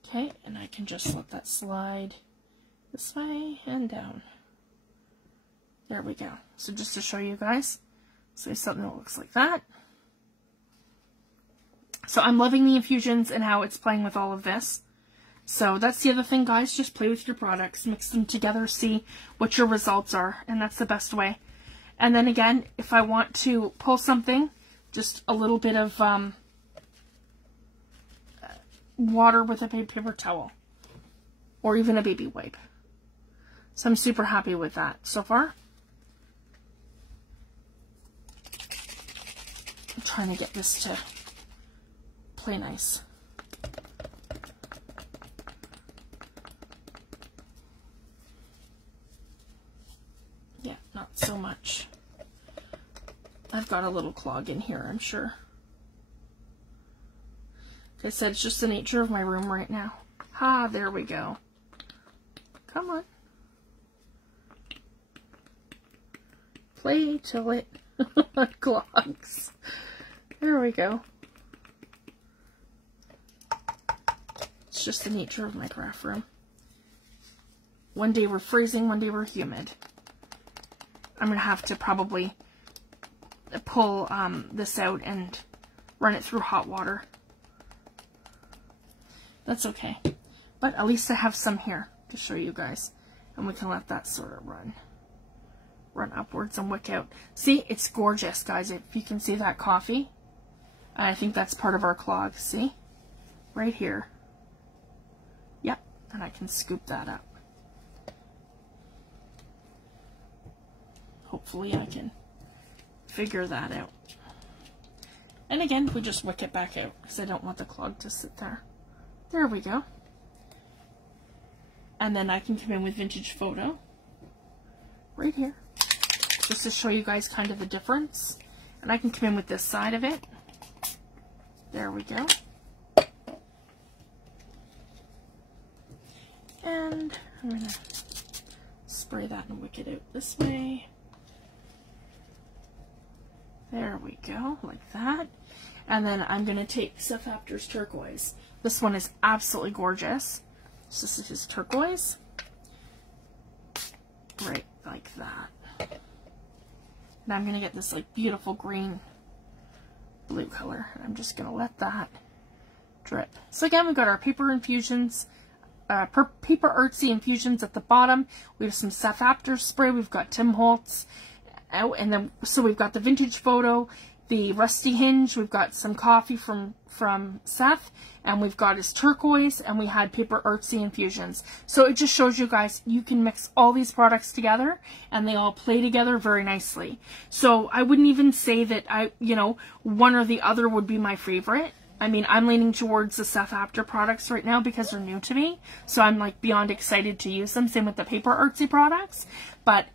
Okay, and I can just let that slide this way and down. There we go. So just to show you guys, so it's something that looks like that. So I'm loving the infusions and how it's playing with all of this. So that's the other thing, guys. Just play with your products, mix them together, see what your results are, and that's the best way. And then again, if I want to pull something, just a little bit of water with a paper towel, or even a baby wipe. So I'm super happy with that so far. I'm trying to get this to play nice. Yeah, not so much. I've got a little clog in here, I'm sure. Like I said, it's just the nature of my room right now. Ha, there we go. Come on. Play till it clogs. There we go. It's just the nature of my craft room. One day we're freezing, one day we're humid. I'm going to have to probably pull this out and run it through hot water. That's okay. But at least I have some here to show you guys. And we can let that sort of run upwards and wick out. See, it's gorgeous, guys. If you can see that coffee. And I think that's part of our clog. See? Right here. Yep. And I can scoop that up. Hopefully I can figure that out. And again, we just wick it back out because I don't want the clog to sit there. There we go. And then I can come in with Vintage Photo right here, just to show you guys kind of the difference. And I can come in with this side of it. There we go. And I'm going to spray that and wick it out this way. There we go, like that. And then I'm going to take Seth Apter's turquoise. This one is absolutely gorgeous. So this is his turquoise. Right like that. And I'm going to get this like beautiful green blue color. I'm just going to let that drip. So again, we've got our paper infusions, paper Artsy Infusions at the bottom. We have some Seth Apter spray. We've got Tim Holtz out, and then so we've got the Vintage Photo, the Rusty Hinge. We've got some coffee from Seth, and we've got his turquoise, and we had paper Artsy Infusions. So it just shows you guys you can mix all these products together, and they all play together very nicely. So I wouldn't even say that one or the other would be my favorite. I mean, I'm leaning towards the Seth Apter products right now because they're new to me. So I'm like beyond excited to use them. Same with the paper Artsy products. But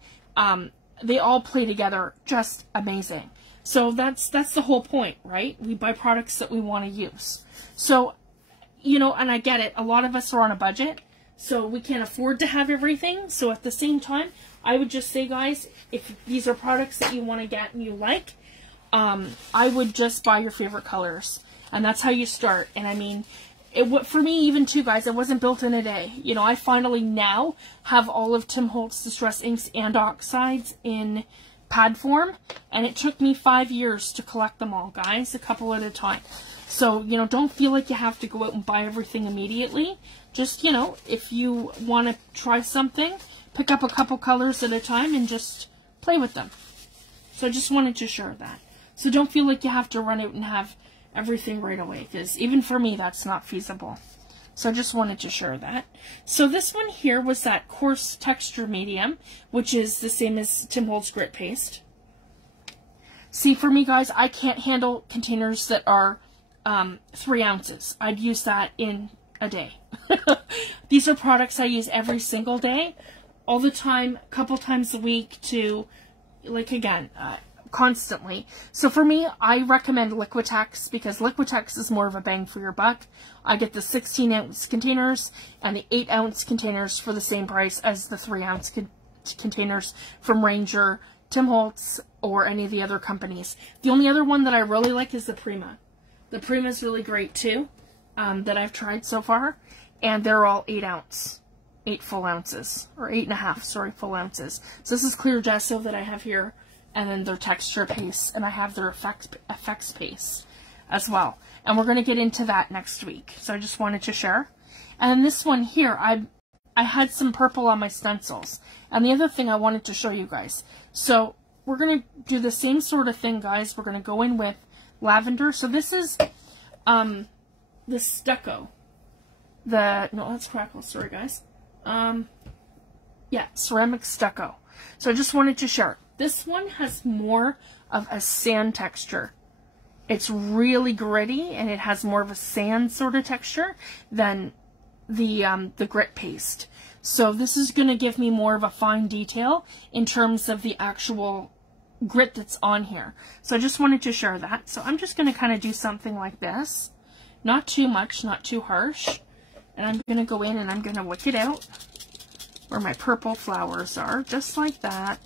they all play together just amazing. So that's the whole point, right? We buy products that we want to use. So, and I get it. A lot of us are on a budget, so we can't afford to have everything. So at the same time, I would just say, guys, if these are products that you want to get and you like, I would just buy your favorite colors. And that's how you start. And I mean, for me, even too, guys, it wasn't built in a day. I finally now have all of Tim Holtz Distress Inks and Oxides in pad form, and it took me 5 years to collect them all, guys, a couple at a time. So, don't feel like you have to go out and buy everything immediately. just, you know, if you want to try something, pick up a couple colors at a time and just play with them. So I just wanted to share that. So don't feel like you have to run out and have everything right away, because even for me, that's not feasible. So I just wanted to share that. So this one here was that Coarse Texture Medium, which is the same as Tim Holtz Grit Paste. See, for me, guys, I can't handle containers that are 3 ounces. I'd use that in a day. These are products I use every single day, all the time, a couple times a week to, like, again, constantly. So for me, I recommend Liquitex, because Liquitex is more of a bang for your buck. I get the 16-ounce containers and the 8-ounce containers for the same price as the 3-ounce containers from Ranger, Tim Holtz, or any of the other companies. The only other one that I really like is the Prima. The Prima is really great too, that I've tried so far, and they're all 8-ounce. 8 full ounces, or 8.5, sorry, full ounces. So this is clear gesso that I have here, and then their texture paste, and I have their effects paste as well. And we're going to get into that next week. So I just wanted to share. And then this one here, I had some purple on my stencils. And the other thing I wanted to show you guys. So we're going to do the same sort of thing, guys. We're going to go in with lavender. So this is the Stucco. No, that's Crackle. Sorry, guys. Yeah, ceramic stucco. So I just wanted to share. This one has more of a sand texture. It's really gritty, and it has more of a sand sort of texture than the grit paste. So this is going to give me more of a fine detail in terms of the actual grit that's on here. So I just wanted to share that. So I'm just going to kind of do something like this. Not too much, not too harsh. And I'm going to go in and I'm going to wick it out where my purple flowers are, just like that.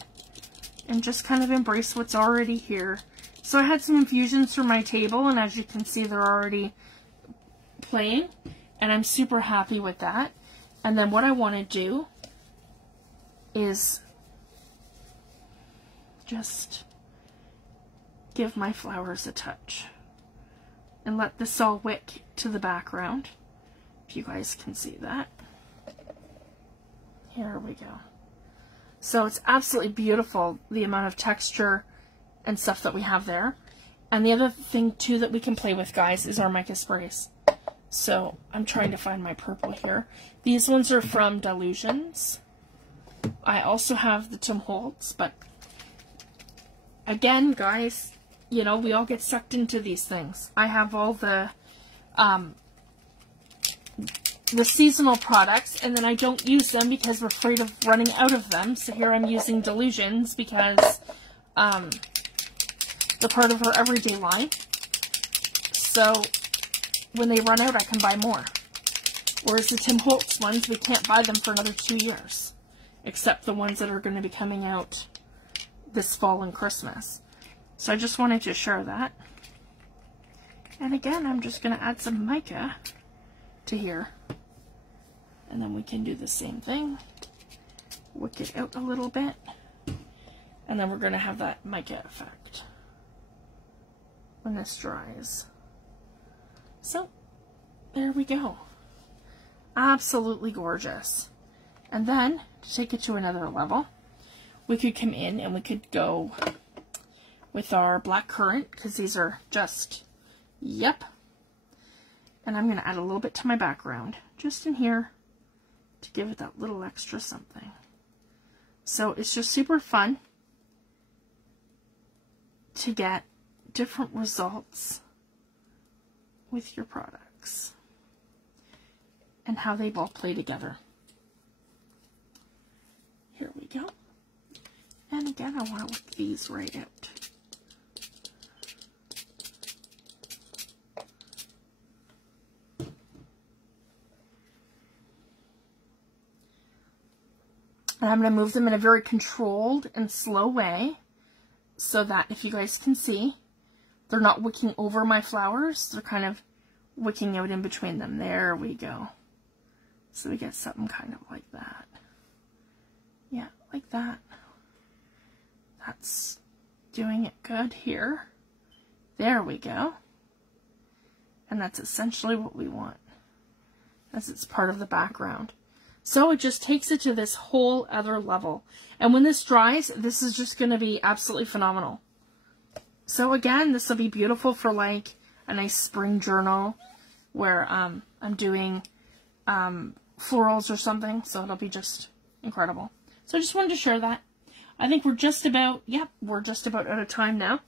And just kind of embrace what's already here. So I had some infusions from my table, and as you can see, they're already playing. And I'm super happy with that. And then what I want to do is just give my flowers a touch. And let this all wick to the background. If you guys can see that. Here we go. So it's absolutely beautiful, the amount of texture and stuff that we have there. And the other thing too that we can play with, guys, is our mica sprays. So I'm trying to find my purple here. These ones are from Delusions. I also have the Tim Holtz, but again, guys, you know, we all get sucked into these things. I have all the seasonal products, and then I don't use them because we're afraid of running out of them. So here I'm using Delusions because they're part of our everyday line. So when they run out, I can buy more. Whereas the Tim Holtz ones, we can't buy them for another 2 years, except the ones that are going to be coming out this fall and Christmas. So I just wanted to share that. And again, I'm just going to add some mica to here. And then we can do the same thing. Wick it out a little bit. And then we're going to have that mica effect when this dries. So, there we go. Absolutely gorgeous. And then, to take it to another level, we could come in and we could go with our black currant, because these are just, yep. And I'm going to add a little bit to my background, just in here, to give it that little extra something. So it's just super fun to get different results with your products and how they all play together. Here we go. And again, I want to lick these right out. And I'm going to move them in a very controlled and slow way so that, if you guys can see, they're not wicking over my flowers. They're kind of wicking out in between them. There we go. So we get something kind of like that. Yeah, like that. That's doing it good here. There we go. And that's essentially what we want. as it's part of the background. So it just takes it to this whole other level. And when this dries, this is just going to be absolutely phenomenal. So again, this will be beautiful for like a nice spring journal where I'm doing florals or something. So it'll be just incredible. So I just wanted to share that. I think we're just about, we're just about out of time now.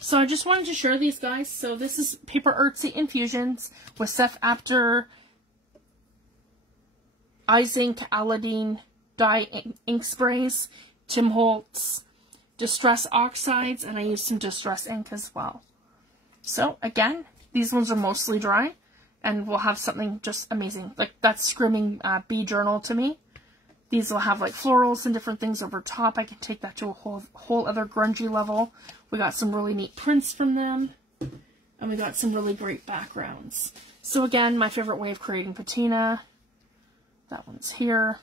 So I just wanted to share these, guys. So this is Paper Artsy Infusions with Seth, Apter, Izink, Aladine, dye ink sprays, Tim Holtz, Distress Oxides, and I used some Distress ink as well. So again, these ones are mostly dry, and we'll have something just amazing. Like that's screaming bee journal to me. These will have like florals and different things over top. I can take that to a whole other grungy level. We got some really neat prints from them, and we got some really great backgrounds. So again, my favorite way of creating patina. That one's here.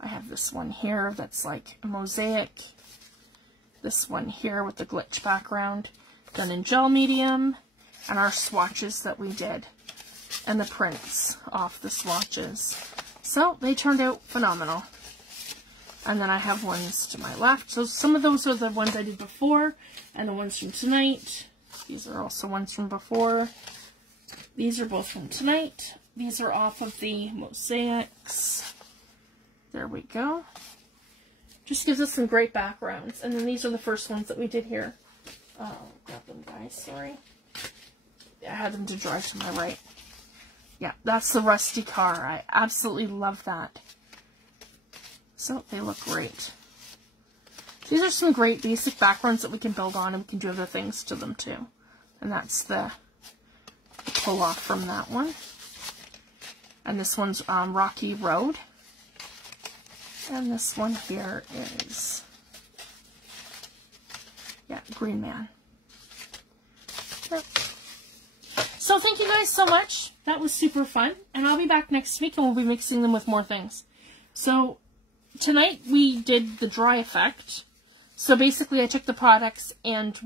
I have this one here that's like a mosaic. This one here with the glitch background, done in gel medium, and our swatches that we did, and the prints off the swatches. So they turned out phenomenal. And then I have ones to my left. So some of those are the ones I did before, and the ones from tonight. These are also ones from before. These are both from tonight. These are off of the mosaics. There we go. Just gives us some great backgrounds. And then these are the first ones that we did here. Oh, grab them, guys. Sorry. I had them to dry to my right. Yeah, that's the rusty car. I absolutely love that. So they look great. These are some great basic backgrounds that we can build on, and we can do other things to them too. And that's the pull off from that one. And this one's Rocky Road. And this one here is, Green Man. Yep. So thank you guys so much. That was super fun. And I'll be back next week, and we'll be mixing them with more things. So tonight we did the dry effect. So basically I took the products and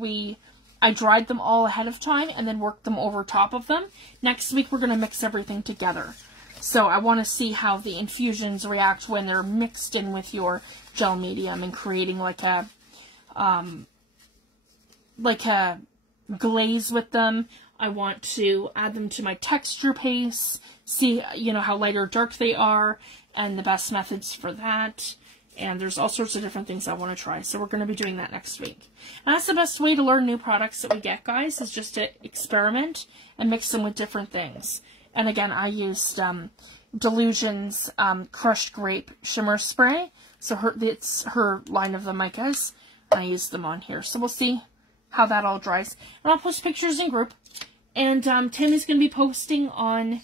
I dried them all ahead of time and then worked them over top of them. Next week we're going to mix everything together. So I want to see how the infusions react when they're mixed in with your gel medium and creating like a glaze with them. I want to add them to my texture paste, see, how light or dark they are, and the best methods for that. And there's all sorts of different things I want to try. So we're going to be doing that next week. And that's the best way to learn new products that we get, guys, is just to experiment and mix them with different things. And again, I used Delusion's Crushed Grape Shimmer Spray. So it's her line of the micas. I used them on here. So we'll see how that all dries. And I'll post pictures in group. And Tammy's going to be posting on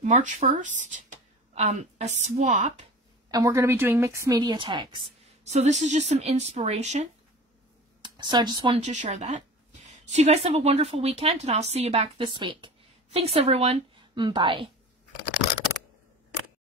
March 1st a swap. And we're going to be doing mixed media tags. So this is just some inspiration. So I just wanted to share that. So you guys have a wonderful weekend, and I'll see you back this week. Thanks, everyone. Bye.